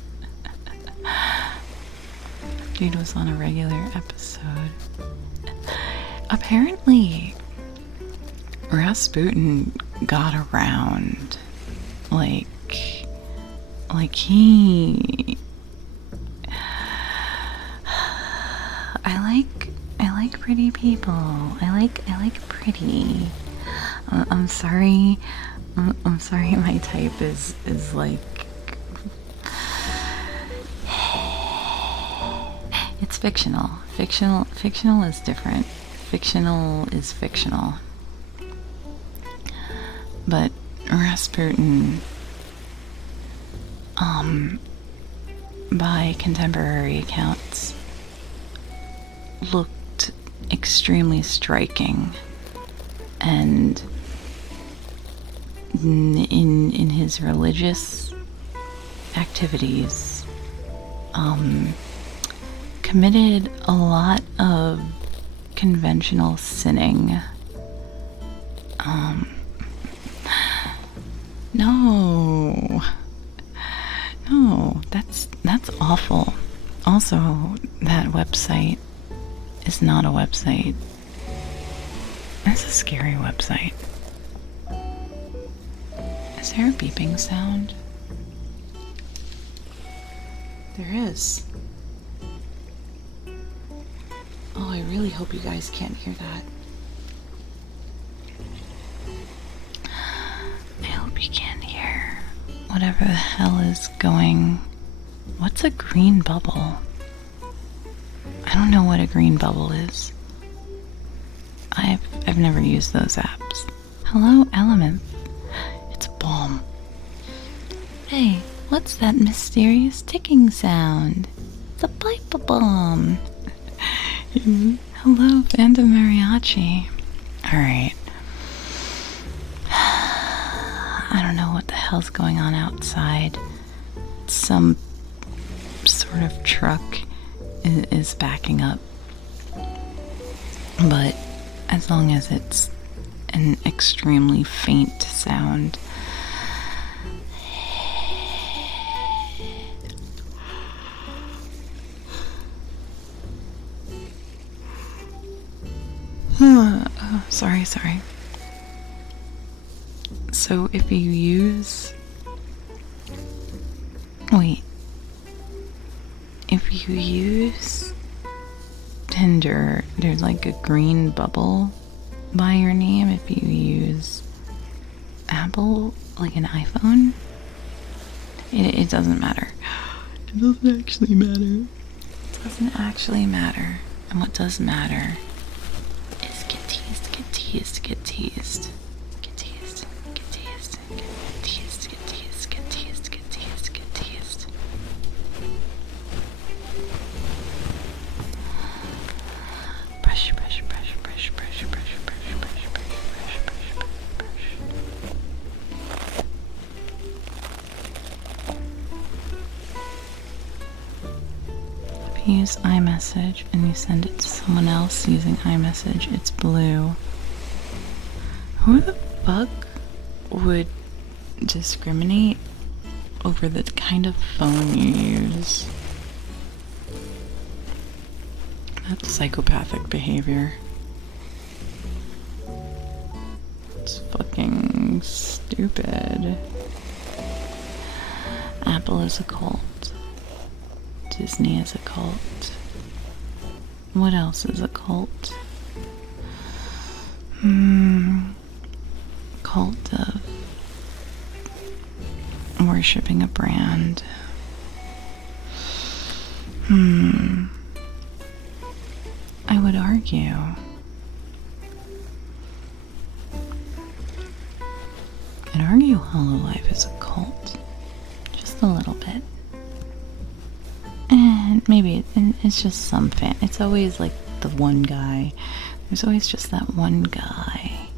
Dude was on a regular episode. Apparently, Rasputin got around. Like I like like pretty people. I like pretty. I'm sorry. I'm sorry. My type is like. It's fictional. Fictional is different. Fictional is fictional. But Rasputin, by contemporary accounts, looked extremely striking, and in his religious activities, committed a lot of conventional sinning. No, that's awful. Also, that website is not a website. That's a scary website. Is there a beeping sound? There is. Oh, I really hope you guys can't hear that. I hope you can't hear whatever the hell is going. What's a green bubble? I don't know what a green bubble is. I've never used those apps. Hello, Element. It's a bomb. Hey, what's that mysterious ticking sound? It's a pipe bomb. Hello, Phantom Mariachi. Alright. I don't know what the hell's going on outside. Some sort of truck is backing up. But as long as it's an extremely faint sound. Oh, sorry. So if you use... Wait. If you use Tinder, there's like a green bubble by your name. If you use Apple, like an iPhone, it doesn't matter. It doesn't actually matter. It doesn't actually matter. And what does matter is get teased, get teased, get teased. Get teased, get teased, get teased, get teased, get teased, get teased, get teased. Brush, brush, brush, brush, brush, brush, brush, brush, brush, brush, brush, brush. If you use iMessage and you send it to someone else using iMessage, it's blue. Who the fuck would discriminate over the kind of phone you use? That's psychopathic behavior. It's fucking stupid. Apple is a cult. Disney is a cult. What else is a cult? Cult of worshipping a brand. I would argue Hololive is a cult. Just a little bit. And maybe it's just some fan. It's always like the one guy. There's always just that one guy.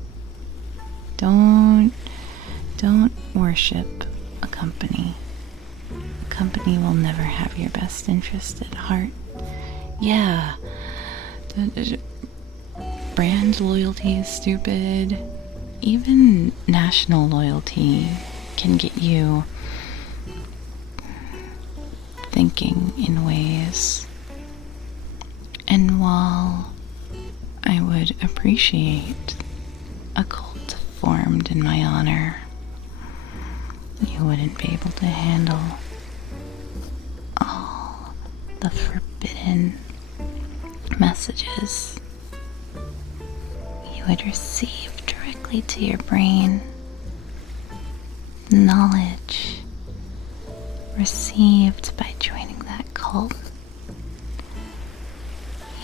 Don't worship a company. A company will never have your best interest at heart. Yeah. Brand loyalty is stupid. Even national loyalty can get you thinking in ways. And while I would appreciate a cult formed in my honor, you wouldn't be able to handle all the forbidden messages would receive directly to your brain knowledge received by joining that cult,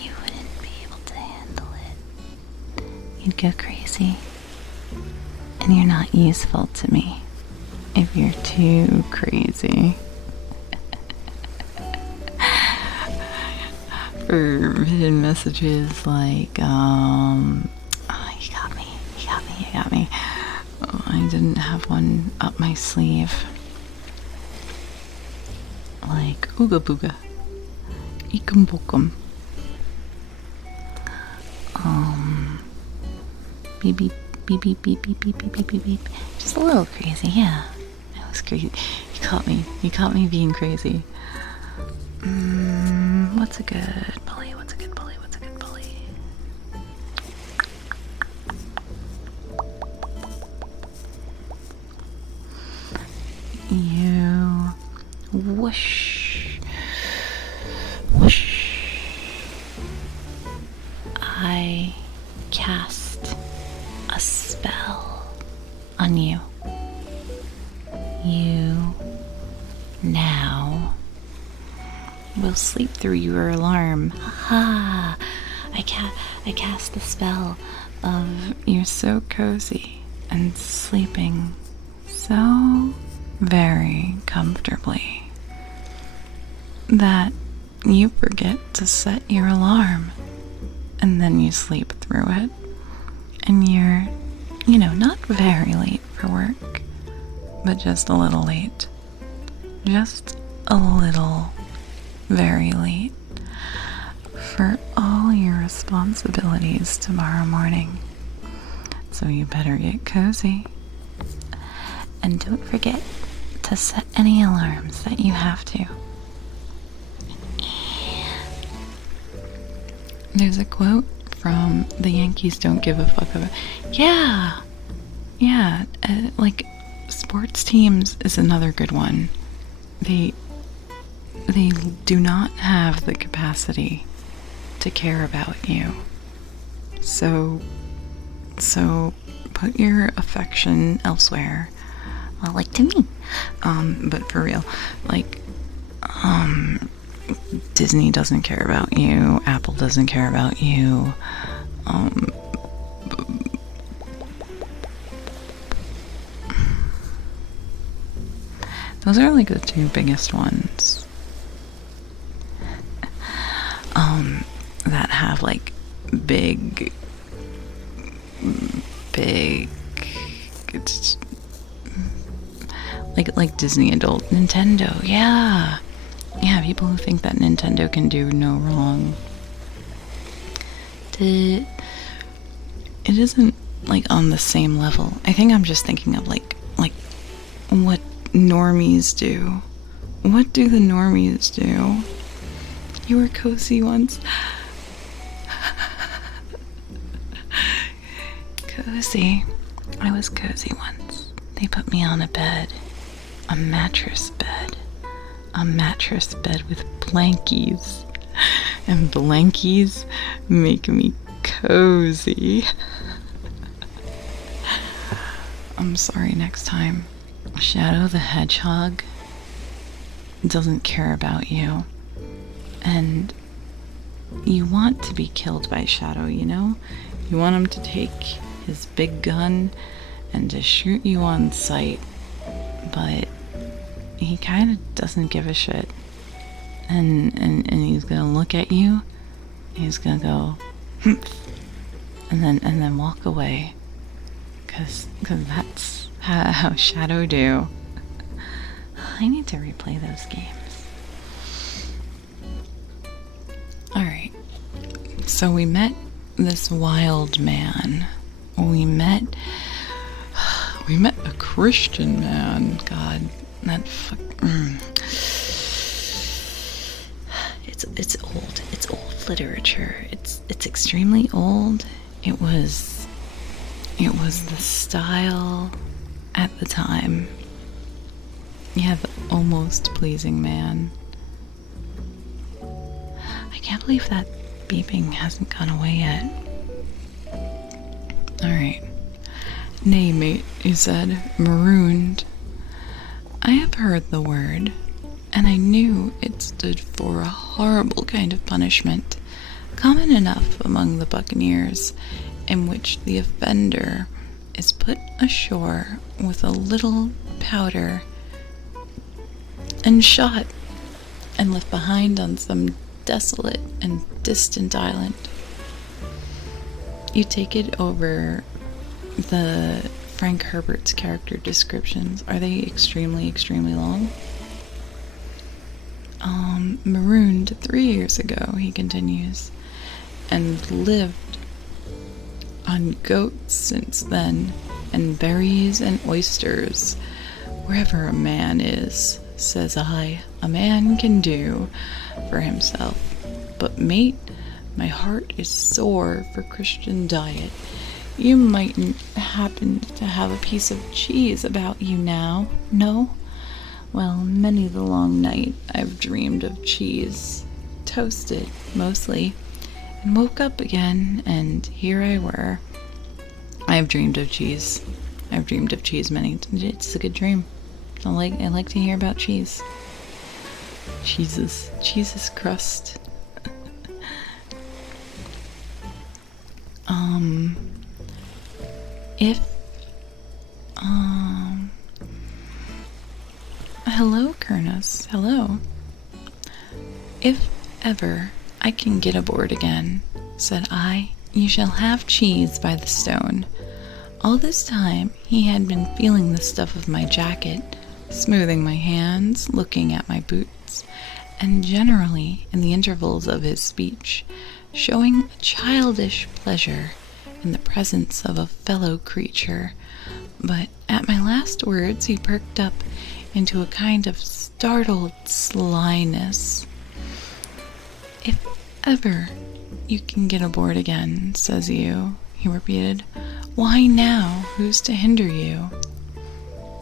you wouldn't be able to handle it. You'd go crazy. And you're not useful to me if you're too crazy. For hidden messages like, oh, you got me. Oh, I didn't have one up my sleeve. Like, ooga booga, ikum bokum. Beep beep beep beep beep beep beep beep beep beep beep. Just a little crazy, yeah. It was crazy. You caught me being crazy. What's a good bully? What's a good bully? You whoosh. I cast a spell on you. You now will sleep through your alarm. Ha! I cast the spell of you're so cozy and sleeping so very comfortably that you forget to set your alarm, and then you sleep through it, and you're, not very late for work, but just a little late. Just a little very late for all your responsibilities tomorrow morning. So you better get cozy. And don't forget to set any alarms that you have to. There's a quote from the Yankees Don't Give a Fuck about. Yeah. Like sports teams is another good one. They do not have the capacity to care about you. So put your affection elsewhere. Well, like to me. But for real, like, Disney doesn't care about you. Apple doesn't care about you. Those are like the two biggest ones. That have like big, it's like Disney adult. Nintendo, yeah, people who think that Nintendo can do no wrong. It isn't like on the same level. I think I'm just thinking of like what normies do. What do the normies do? You were cozy once. Cozy. I was cozy once. They put me on a bed. A mattress bed with blankies. And blankies make me cozy. I'm sorry, next time. Shadow the Hedgehog doesn't care about you. And you want to be killed by Shadow, You want him to take his big gun and to shoot you on sight. But he kind of doesn't give a shit. And he's gonna look at you. He's gonna go, and then walk away. Cause that's how Shadow do. I need to replay those games. Alright. So we met this wild man. We met a Christian man. God, that fuck. It's old. It's old literature. It's extremely old. It was the style at the time. Yeah, the almost pleasing man. I can't believe that beeping hasn't gone away yet. Alright. Nay, mate, he said, marooned. I have heard the word, and I knew it stood for a horrible kind of punishment, common enough among the buccaneers, in which the offender is put ashore with a little powder and shot and left behind on some desolate and distant island. You take it over the Frank Herbert's character descriptions. Are they extremely, extremely long? Marooned 3 years ago, he continues, and lived on goats since then, and berries and oysters. Wherever a man is, says I, a man can do for himself. But mate, my heart is sore for Christian diet. You mightn't happen to have a piece of cheese about you now, no? Well, many the long night I've dreamed of cheese, toasted mostly, and woke up again, and here I were. I have dreamed of cheese. I've dreamed of cheese many. It's a good dream. I like to hear about cheese. Cheese's crust. Hello, Kernus. Hello. If ever I can get aboard again, said I, you shall have cheese by the stone. All this time he had been feeling the stuff of my jacket, smoothing my hands, looking at my boots, and generally, in the intervals of his speech, showing a childish pleasure in the presence of a fellow creature. But at my last words he perked up into a kind of startled slyness. If ever you can get aboard again, says you, he repeated. Why now? Who's to hinder you?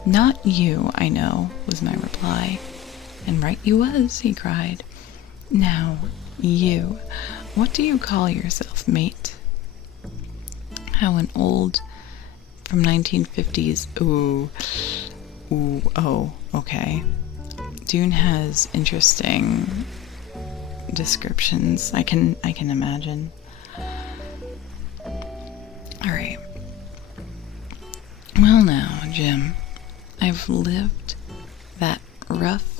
Not you, I know, was my reply. And right you was, he cried. Now, you, what do you call yourself, mate? How an old, from 1950s, oh, okay. Dune has interesting descriptions. I can imagine. Alright. Well now, Jim, I've lived that rough,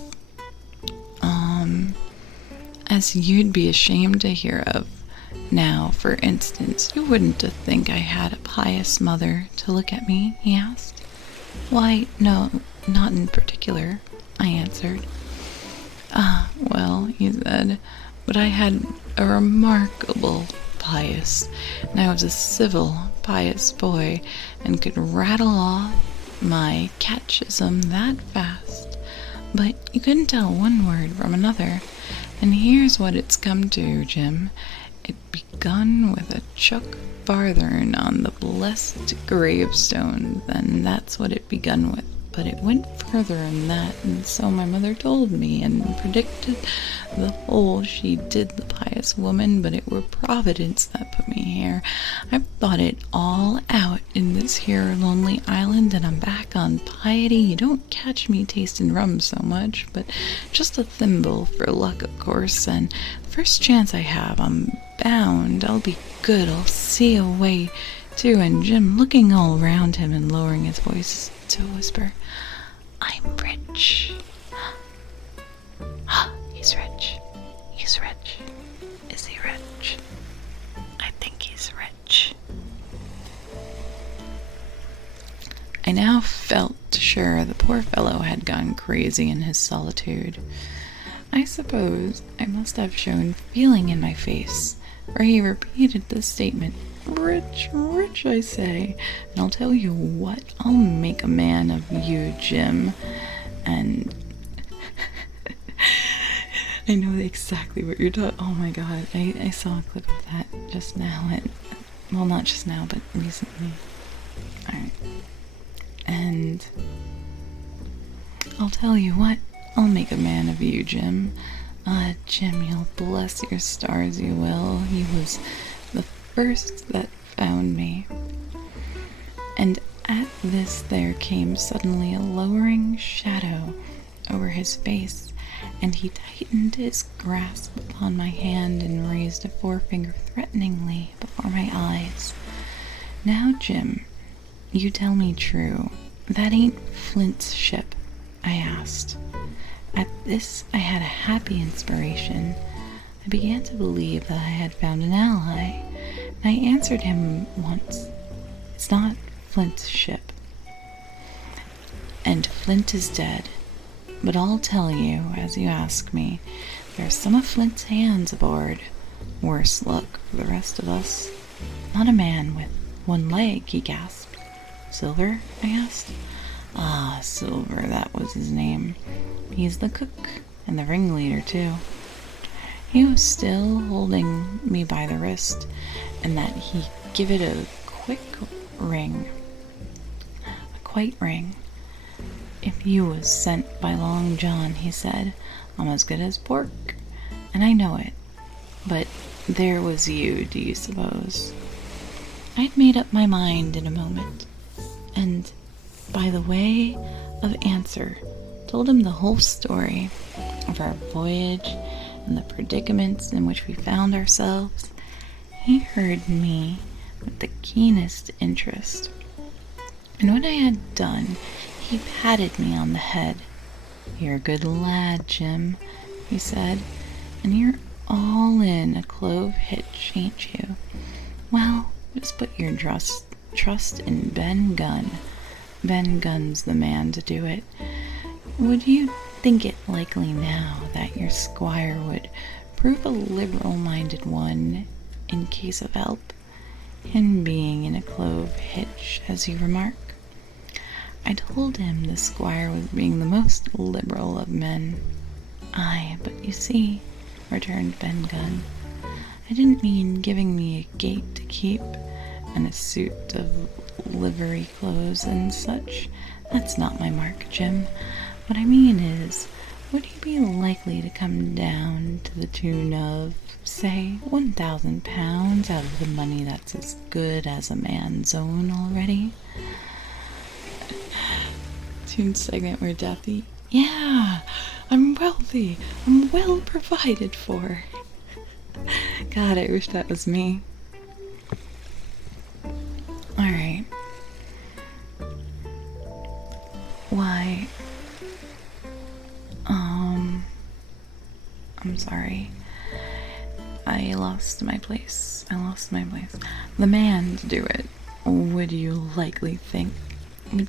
as you'd be ashamed to hear of. Now, for instance, you wouldn't think I had a pious mother to look at me, he asked. Why, no, not in particular, I answered. Ah, well, he said, but I had a remarkable pious, and I was a civil, pious boy, and could rattle off my catechism that fast. But you couldn't tell one word from another, and here's what it's come to, Jim. It begun with a chuck farthern on the blessed gravestone, then that's what it begun with. But it went further than that, and so my mother told me, and predicted the whole. She did, the pious woman, but it were Providence that put me here. I've thought it all out in this here lonely island, and I'm back on piety. You don't catch me tasting rum so much, but just a thimble for luck, of course, and the first chance I have, I'm bound I'll be good. I'll see a way too. And Jim, looking all round him and lowering his voice to a whisper, I'm rich. He's rich. He's rich. Is he rich? I think he's rich. I now felt sure the poor fellow had gone crazy in his solitude. I suppose I must have shown feeling in my face, for he repeated the statement. Rich, rich, I say, and I'll tell you what, I'll make a man of you, Jim. And I know exactly what you're talking. Oh my god, I saw a clip of that just now, and well, not just now, but recently. Alright. And I'll tell you what, I'll make a man of you, Jim. Jim, you'll bless your stars, you will. He was the first that found me. And at this there came suddenly a lowering shadow over his face, and he tightened his grasp upon my hand and raised a forefinger threateningly before my eyes. "Now, Jim, you tell me true. That ain't Flint's ship?" I asked. At this I had a happy inspiration. I began to believe that I had found an ally, and I answered him once. "It's not Flint's ship, and Flint is dead. But I'll tell you, as you ask me, there's some of Flint's hands aboard. Worse luck for the rest of us. Not a man with one leg," he gasped. "Silver?" I asked. "Ah, Silver, that was his name. He's the cook and the ringleader, too." He was still holding me by the wrist, and that he give it a quick ring. A quite ring. "If you was sent by Long John," he said, "I'm as good as pork, and I know it. But there was you, do you suppose?" I'd made up my mind in a moment, and by the way of answer told him the whole story of our voyage and the predicaments in which we found ourselves. He heard me with the keenest interest, and when I had done, he patted me on the head. "You're a good lad, Jim," he said, "and you're all in a clove hitch, ain't you? Well, just put your trust in Ben Gunn. Ben Gunn's the man to do it. Would you think it likely now that your squire would prove a liberal-minded one in case of help, him being in a clove hitch, as you remark?" I told him the squire was being the most liberal of men. "Aye, but you see," returned Ben Gunn, "I didn't mean giving me a gate to keep, and a suit of livery clothes and such. That's not my mark, Jim. What I mean is, would you be likely to come down to the tune of, say, £1,000 out of the money that's as good as a man's own already?" Tune segment where Daffy, "Yeah, I'm wealthy. I'm well provided for." God, I wish that was me. Alright. Why, I'm sorry. I lost my place. The man to do it, would you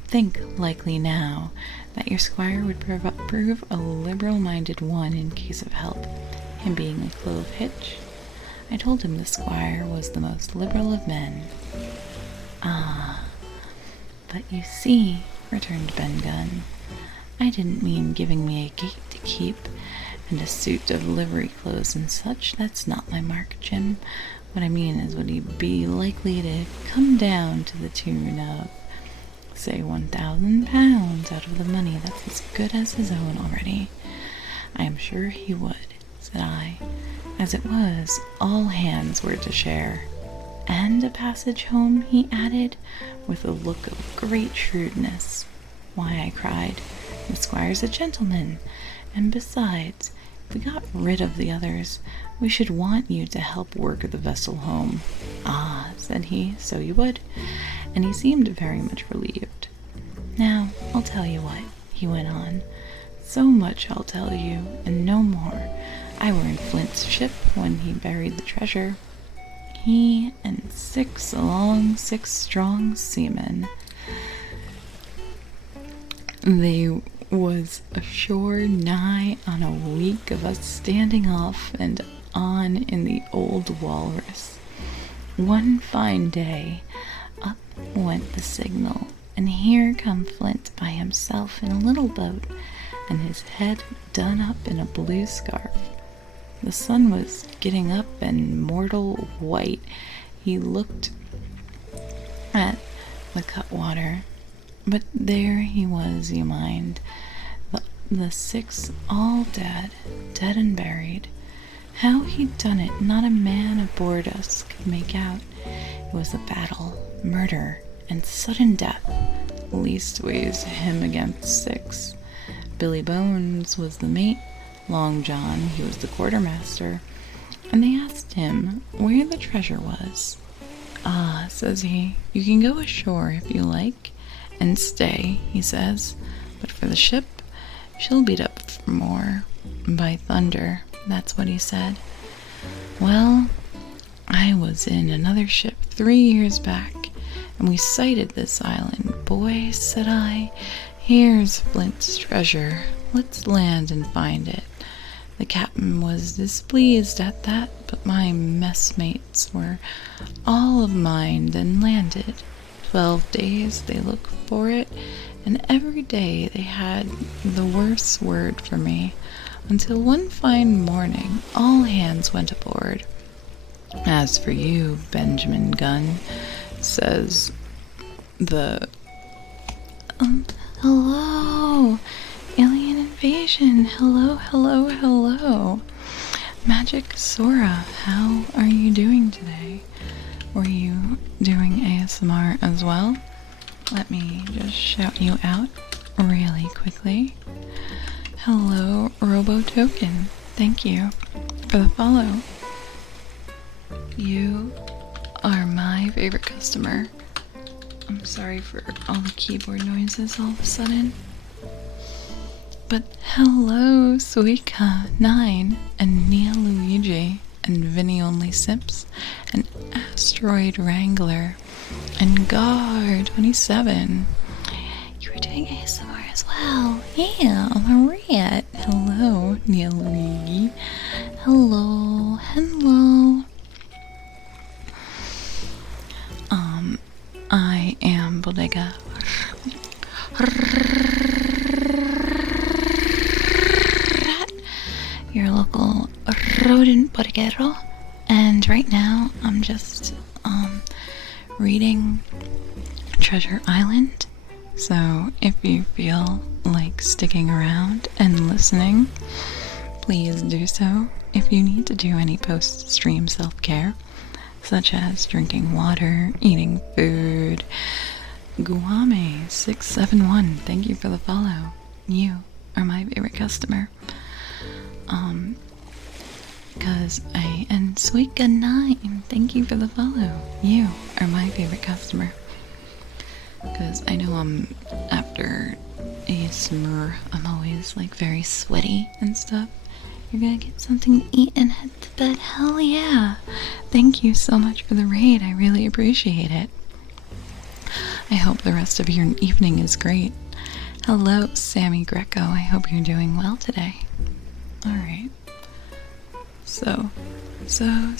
think likely now that your squire would prove a liberal-minded one in case of help, him being a clove hitch? I told him the squire was the most liberal of men. "Ah, but you see," returned Ben Gunn, "I didn't mean giving me a gate to keep, and a suit of livery clothes and such. That's not my mark, Jim. What I mean is, would he be likely to come down to the tune of, say, £1,000 out of the money that's as good as his own already?" "I am sure he would," said I. As it was, all hands were to share. "And a passage home," he added, with a look of great shrewdness. "Why," I cried, "the squire's a gentleman, and besides, if we got rid of the others, we should want you to help work the vessel home." "Ah," said he, "so you would," and he seemed very much relieved. "Now, I'll tell you what," he went on, "so much I'll tell you, and no more. I were in Flint's ship when he buried the treasure. He and 6 strong seamen. They was ashore nigh on a week of us standing off and on in the old Walrus. One fine day, up went the signal, and here come Flint by himself in a little boat, and his head done up in a blue scarf. The sun was getting up and mortal white. He looked at the cutwater, but there he was, you mind, the 6 all dead and buried. How he'd done it, not a man aboard us could make out. It was a battle, murder, and sudden death, leastways him against 6. Billy Bones was the mate, Long John, he was the quartermaster, and they asked him where the treasure was. "Ah," says he, "you can go ashore if you like, and stay," he says, "but for the ship, she'll beat up for more. By thunder," that's what he said. Well, I was in another ship 3 years back, and we sighted this island. "Boy," said I, "here's Flint's treasure. Let's land and find it." The captain was displeased at that, but my messmates were all of mind and landed. 12 days they looked for it, and every day they had the worse word for me, until one fine morning all hands went aboard. "As for you, Benjamin Gunn," says the... hello! Alien invasion! Hello, hello, hello! Magic Sora, how are you doing today? Were you doing ASMR as well? Let me just shout you out really quickly. Hello, Robo Token. Thank you for the follow. You are my favorite customer. I'm sorry for all the keyboard noises all of a sudden. But hello, Suika9 and Nia Luigi and Vinny Only Sips and Asteroid Wrangler and Gar27. You were doing ASMR as well. Yeah, Maria. Hello, Nia Luigi. Hello, hello. I am Bodega, your local rodent bodeguero, and right now I'm just reading Treasure Island. So if you feel like sticking around and listening, please do so. If you need to do any post-stream self-care, such as drinking water, eating food. Guame671, thank you for the follow. You are my favorite customer. And Suika9, thank you for the follow. You are my favorite customer. Because I know after ASMR, I'm always like very sweaty and stuff. You're gonna get something to eat and head to bed. Hell yeah! Thank you so much for the raid. I really appreciate it. I hope the rest of your evening is great. Hello, Sammy Greco. I hope you're doing well today. Alright. So. Yeah,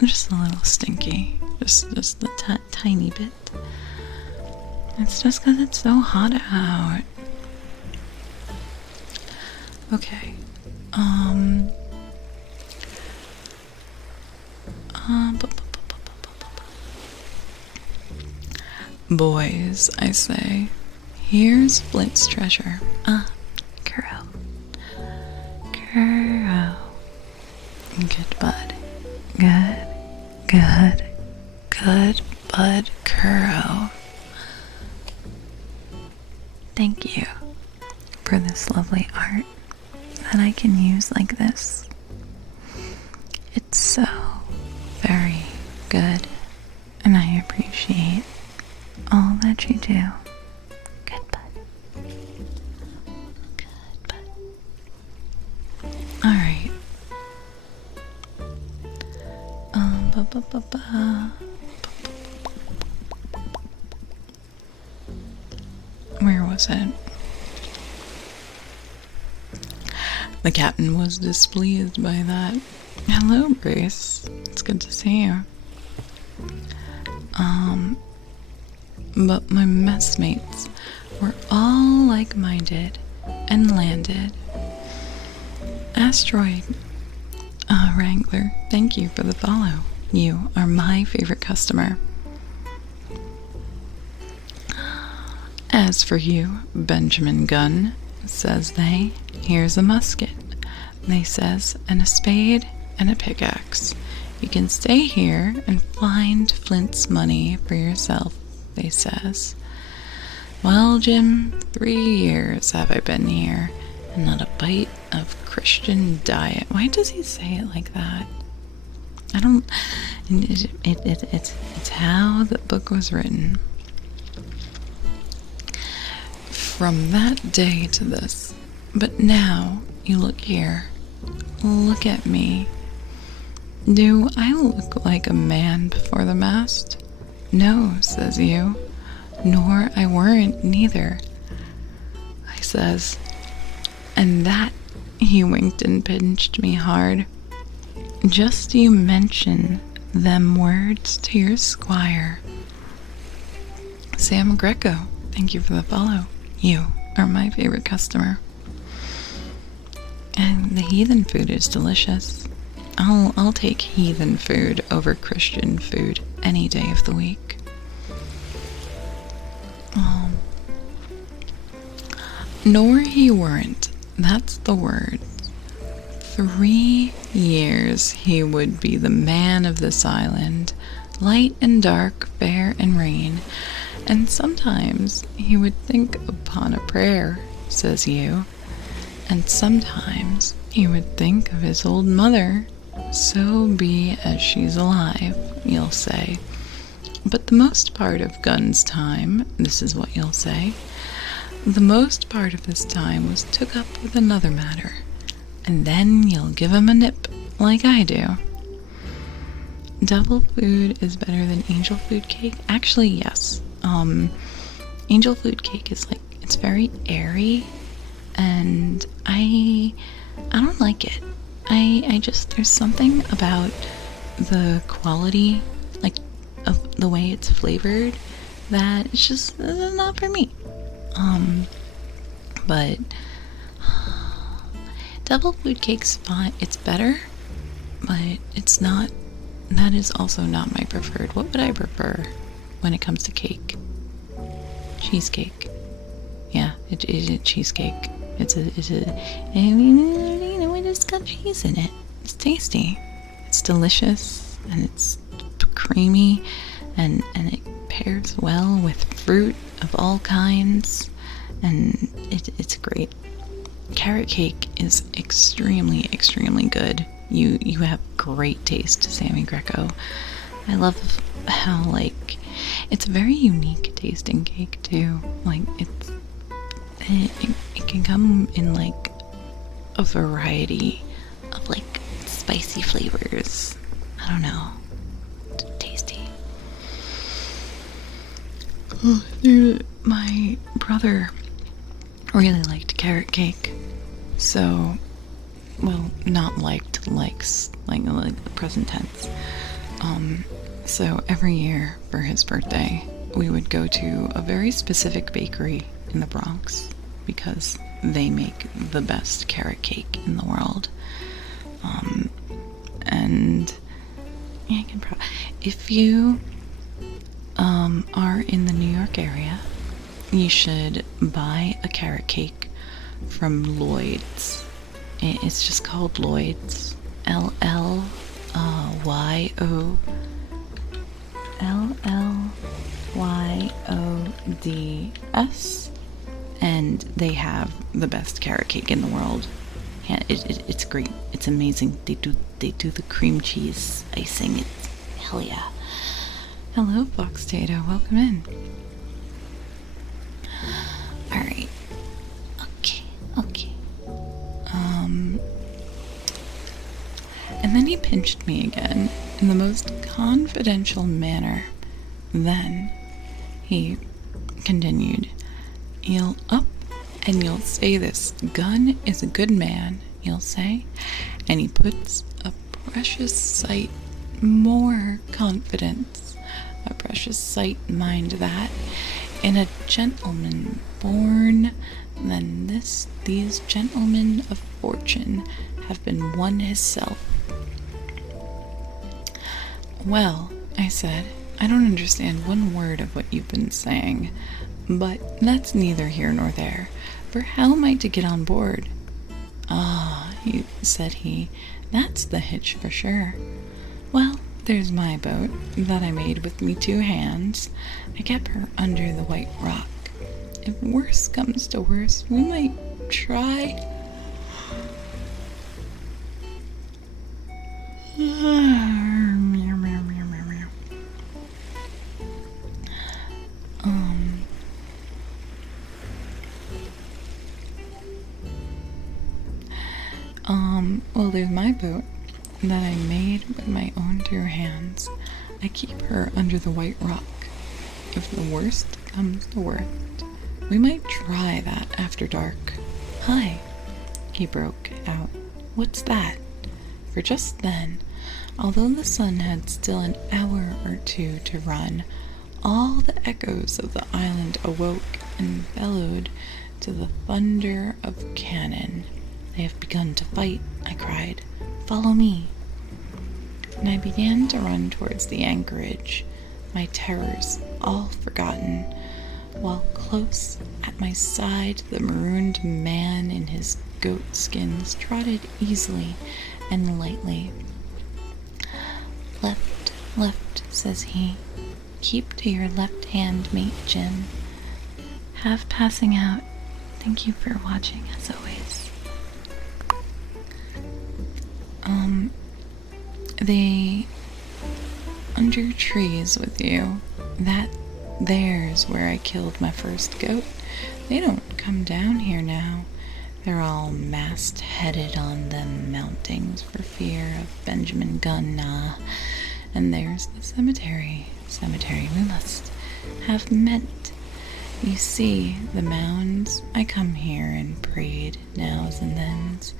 just a little stinky. Just a tiny bit. It's just because it's so hot out. Okay. Boys, I say, here's Flint's treasure. Kuro. Good bud. Good bud, Kuro. Thank you for this lovely art that I can use like this. It's so very good, and I appreciate all that you do. Good bud. Alright. Where was it? The captain was displeased by that. Hello, Grace. It's good to see you. But my messmates were all like-minded and landed. Asteroid Wrangler, thank you for the follow. You are my favorite customer. As for you, Benjamin Gunn, says they, here's a musket, they says, and a spade and a pickaxe. You can stay here and find Flint's money for yourself, they says. Well, Jim, 3 years have I been here, and not a bite of Christian diet. Why does he say it like that? I don't... It's how the book was written. From that day to this. But now, you look here. Look at me. Do I look like a man before the mast? No, says you. Nor I weren't neither. I says, and that, he winked and pinched me hard. Just you mention them words to your squire. Sam Greco, thank you for the follow. You are my favorite customer. And the heathen food is delicious. I'll take heathen food over Christian food any day of the week. Nor he weren't. That's the word. 3 years he would be the man of this island, light and dark, fair and rain, and sometimes he would think upon a prayer, says you, and sometimes he would think of his old mother. So be as she's alive, you'll say. But the most part of Gunn's time, this is what you'll say, the most part of his time was took up with another matter, and then you'll give him a nip, like I do. Devil food is better than angel food cake? Actually, yes. Angel food cake is like, it's very airy, and I don't like it. I just, there's something about the quality, like, of the way it's flavored, that it's just not for me. But devil food cake's fine. It's better, but it's not, that is also not my preferred. What would I prefer when it comes to cake? Cheesecake. Yeah, it is a cheesecake. It's a, I mean, you know, it's got cheese in it. It's tasty. It's delicious, and it's creamy, and it pairs well with fruit of all kinds, and it's great. Carrot cake is extremely, extremely good. You have great taste, Sammy Greco. I love how, like, it's a very unique tasting cake too. Like, it can come in like a variety of like spicy flavors. I don't know. It's tasty. Oh, dude, my brother really liked carrot cake. So, well, not liked, likes, like the present tense. So every year for his birthday, we would go to a very specific bakery in the Bronx because they make the best carrot cake in the world. And yeah, if you are in the New York area, you should buy a carrot cake from Lloyd's. It's just called Lloyd's. Lloyds, and they have the best carrot cake in the world. Yeah, it's great. It's amazing. They do the cream cheese icing. It's hell yeah. Hello, Fox Tato. Welcome in. All right. Okay. And then he pinched me again in the most confidential manner. Then he continued, "You'll up and you'll say this. Gunn is a good man," you'll say. And he puts a precious sight more confidence, a precious sight, mind that, in a gentleman born than this. These gentlemen of fortune have been one hisself. Well, I said, I don't understand one word of what you've been saying, but that's neither here nor there, for how am I to get on board? Ah, said he, that's the hitch for sure. Well, there's my boat that I made with me 2 hands. I kept her under the white rock. If worse comes to worse, we might try. Well, there's my boat that I made with my own 2 hands. I keep her under the white rock. If the worst comes to worst, we might try that after dark. Hi, he broke out. What's that? For just then, although the sun had still an hour or two to run, all the echoes of the island awoke and bellowed to the thunder of cannon. They have begun to fight, I cried. Follow me. And I began to run towards the anchorage, my terrors all forgotten, while close at my side the marooned man in his goat skins trotted easily and lightly. Left, left, says he. Keep to your left hand, mate Jim. Have passing out. Thank you for watching, as always. They under trees with you. There's where I killed my first goat. They don't come down here now. They're all mast-headed on them mountings for fear of Benjamin Gunn. And there's the cemetery we must have met. You see the mounds? I come here and prayed nows and thens.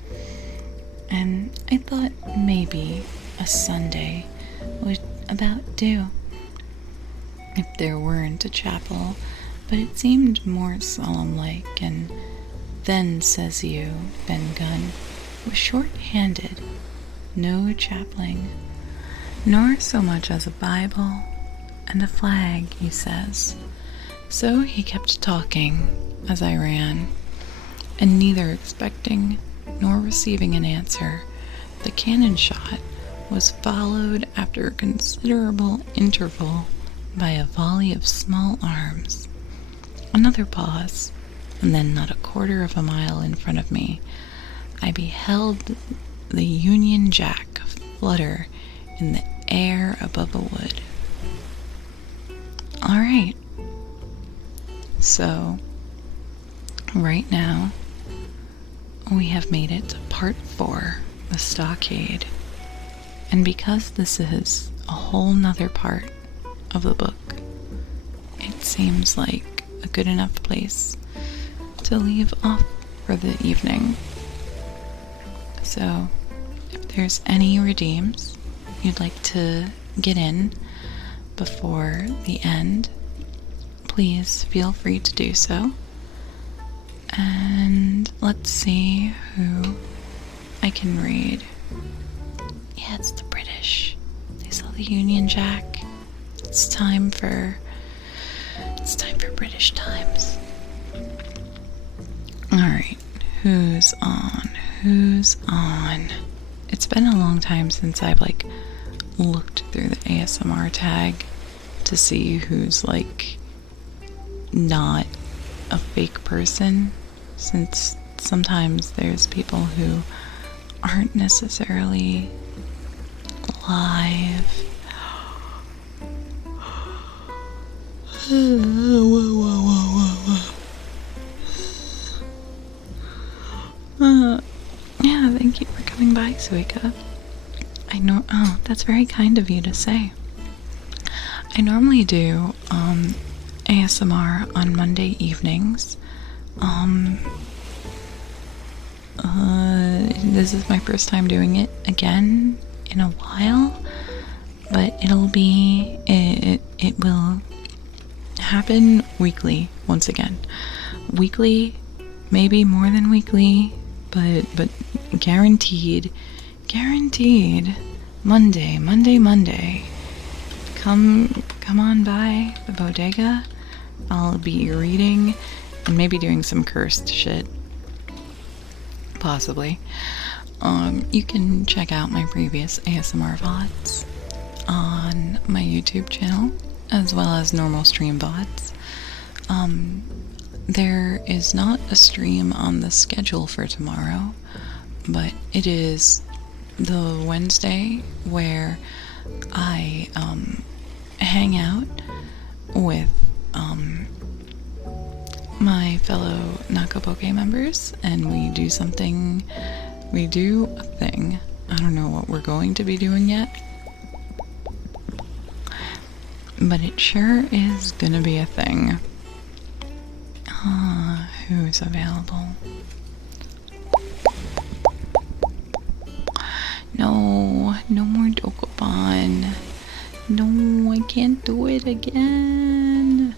And I thought maybe a Sunday would about do, if there weren't a chapel, but it seemed more solemn-like, and then, says you, Ben Gunn, was short-handed, no chapling, nor so much as a Bible and a flag, he says. So he kept talking as I ran, and neither expecting nor receiving an answer, the cannon shot was followed after a considerable interval by a volley of small arms. Another pause, and then not a quarter of a mile in front of me, I beheld the Union Jack flutter in the air above a wood. All right. So, right now, we have made it to part 4, the stockade. And because this is a whole nother part of the book, it seems like a good enough place to leave off for the evening. So, if there's any redeems you'd like to get in before the end, please feel free to do so. And let's see who I can read. Yeah, it's the British. They saw the Union Jack. It's time for British times. Alright, who's on? It's been a long time since I've looked through the ASMR tag to see who's not a fake person, since sometimes there's people who aren't necessarily live. Yeah, thank you for coming by, Suika. That's very kind of you to say. I normally do ASMR on Monday evenings. This is my first time doing it again in a while, but it will happen weekly once again. Weekly, maybe more than weekly, but guaranteed. Monday. Come on by the bodega. I'll be reading and maybe doing some cursed shit. Possibly. You can check out my previous ASMR VODs on my YouTube channel, as well as normal stream bots. There is not a stream on the schedule for tomorrow, but it is the Wednesday where I hang out with my fellow Nakapoke members, and we do a thing. I don't know what we're going to be doing yet, but it sure is gonna be a thing. Who's available? No, no more Dokobon. No, I can't do it again.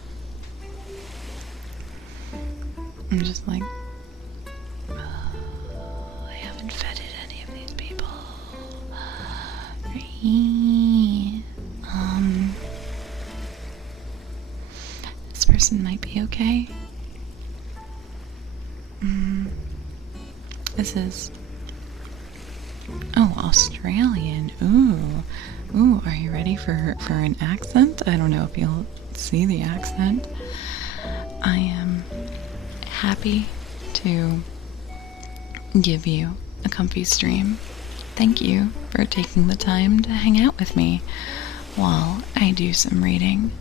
I'm just like, I haven't feted any of these people. This person might be okay. This is, oh, Australian. Ooh, are you ready for an accent? I don't know if you'll see the accent. I am happy to give you a comfy stream. Thank you for taking the time to hang out with me while I do some reading.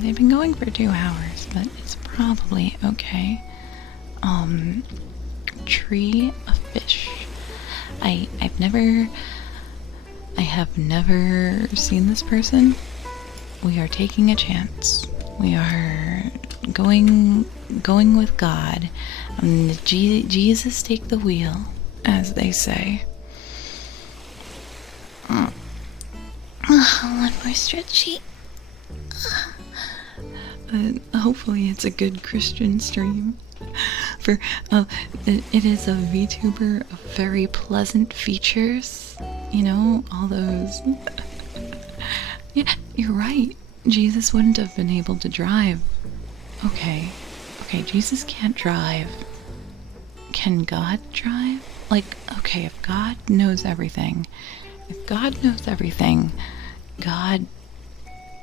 They've been going for 2 hours, but it's probably okay. Tree of fish. I have never seen this person. We are taking a chance. We are going with God. Jesus take the wheel, as they say. One more stretchy. Hopefully it's a good Christian stream. For it is a VTuber of very pleasant features. You know, all those. Yeah, you're right. Jesus wouldn't have been able to drive. Okay, Jesus can't drive. Can God drive? Like, okay, if God knows everything, God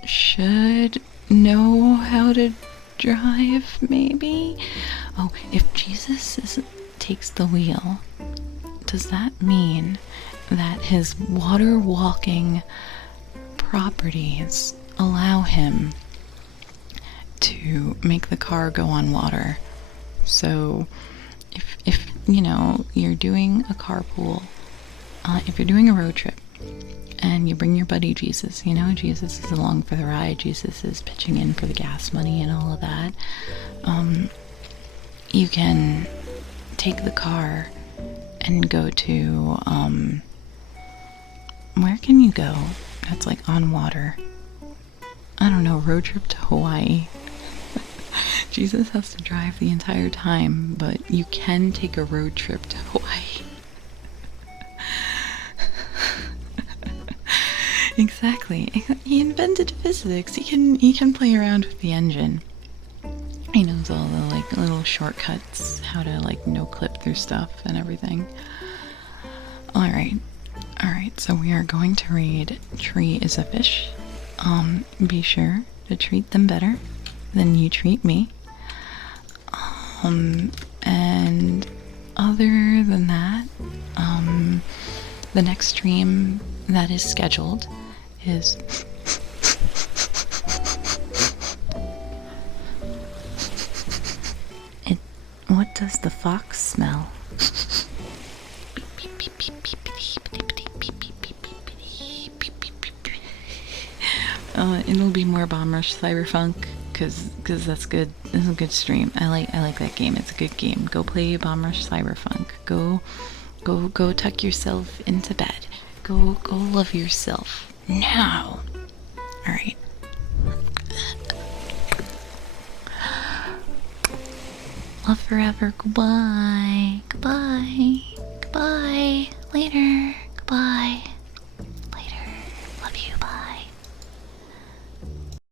should know how to drive, maybe? Oh, if Jesus takes the wheel, does that mean that his water walking properties allow him to make the car go on water? So if you know, you're doing a carpool, if you're doing a road trip and you bring your buddy Jesus, you know, Jesus is along for the ride, Jesus is pitching in for the gas money and all of that, you can take the car and go to, where can you go that's like on water? I don't know, road trip to Hawaii. Jesus has to drive the entire time, but you can take a road trip to Hawaii. Exactly. He invented physics. He can play around with the engine. He knows all the like little shortcuts, how to like no clip through stuff and everything. Alright, so we are going to read Tree is a Fish. Be sure to treat them better than you treat me. And other than that, the next stream that is scheduled is what does the fox smell? It'll be more Bomb Rush Cyberpunk, cause that's good. It's a good stream. I like that game. It's a good game. Go play Bomb Rush Cyberpunk. Go tuck yourself into bed. Go love yourself now. All right. Love forever. Goodbye. Later. Goodbye. Later. Love you. Bye.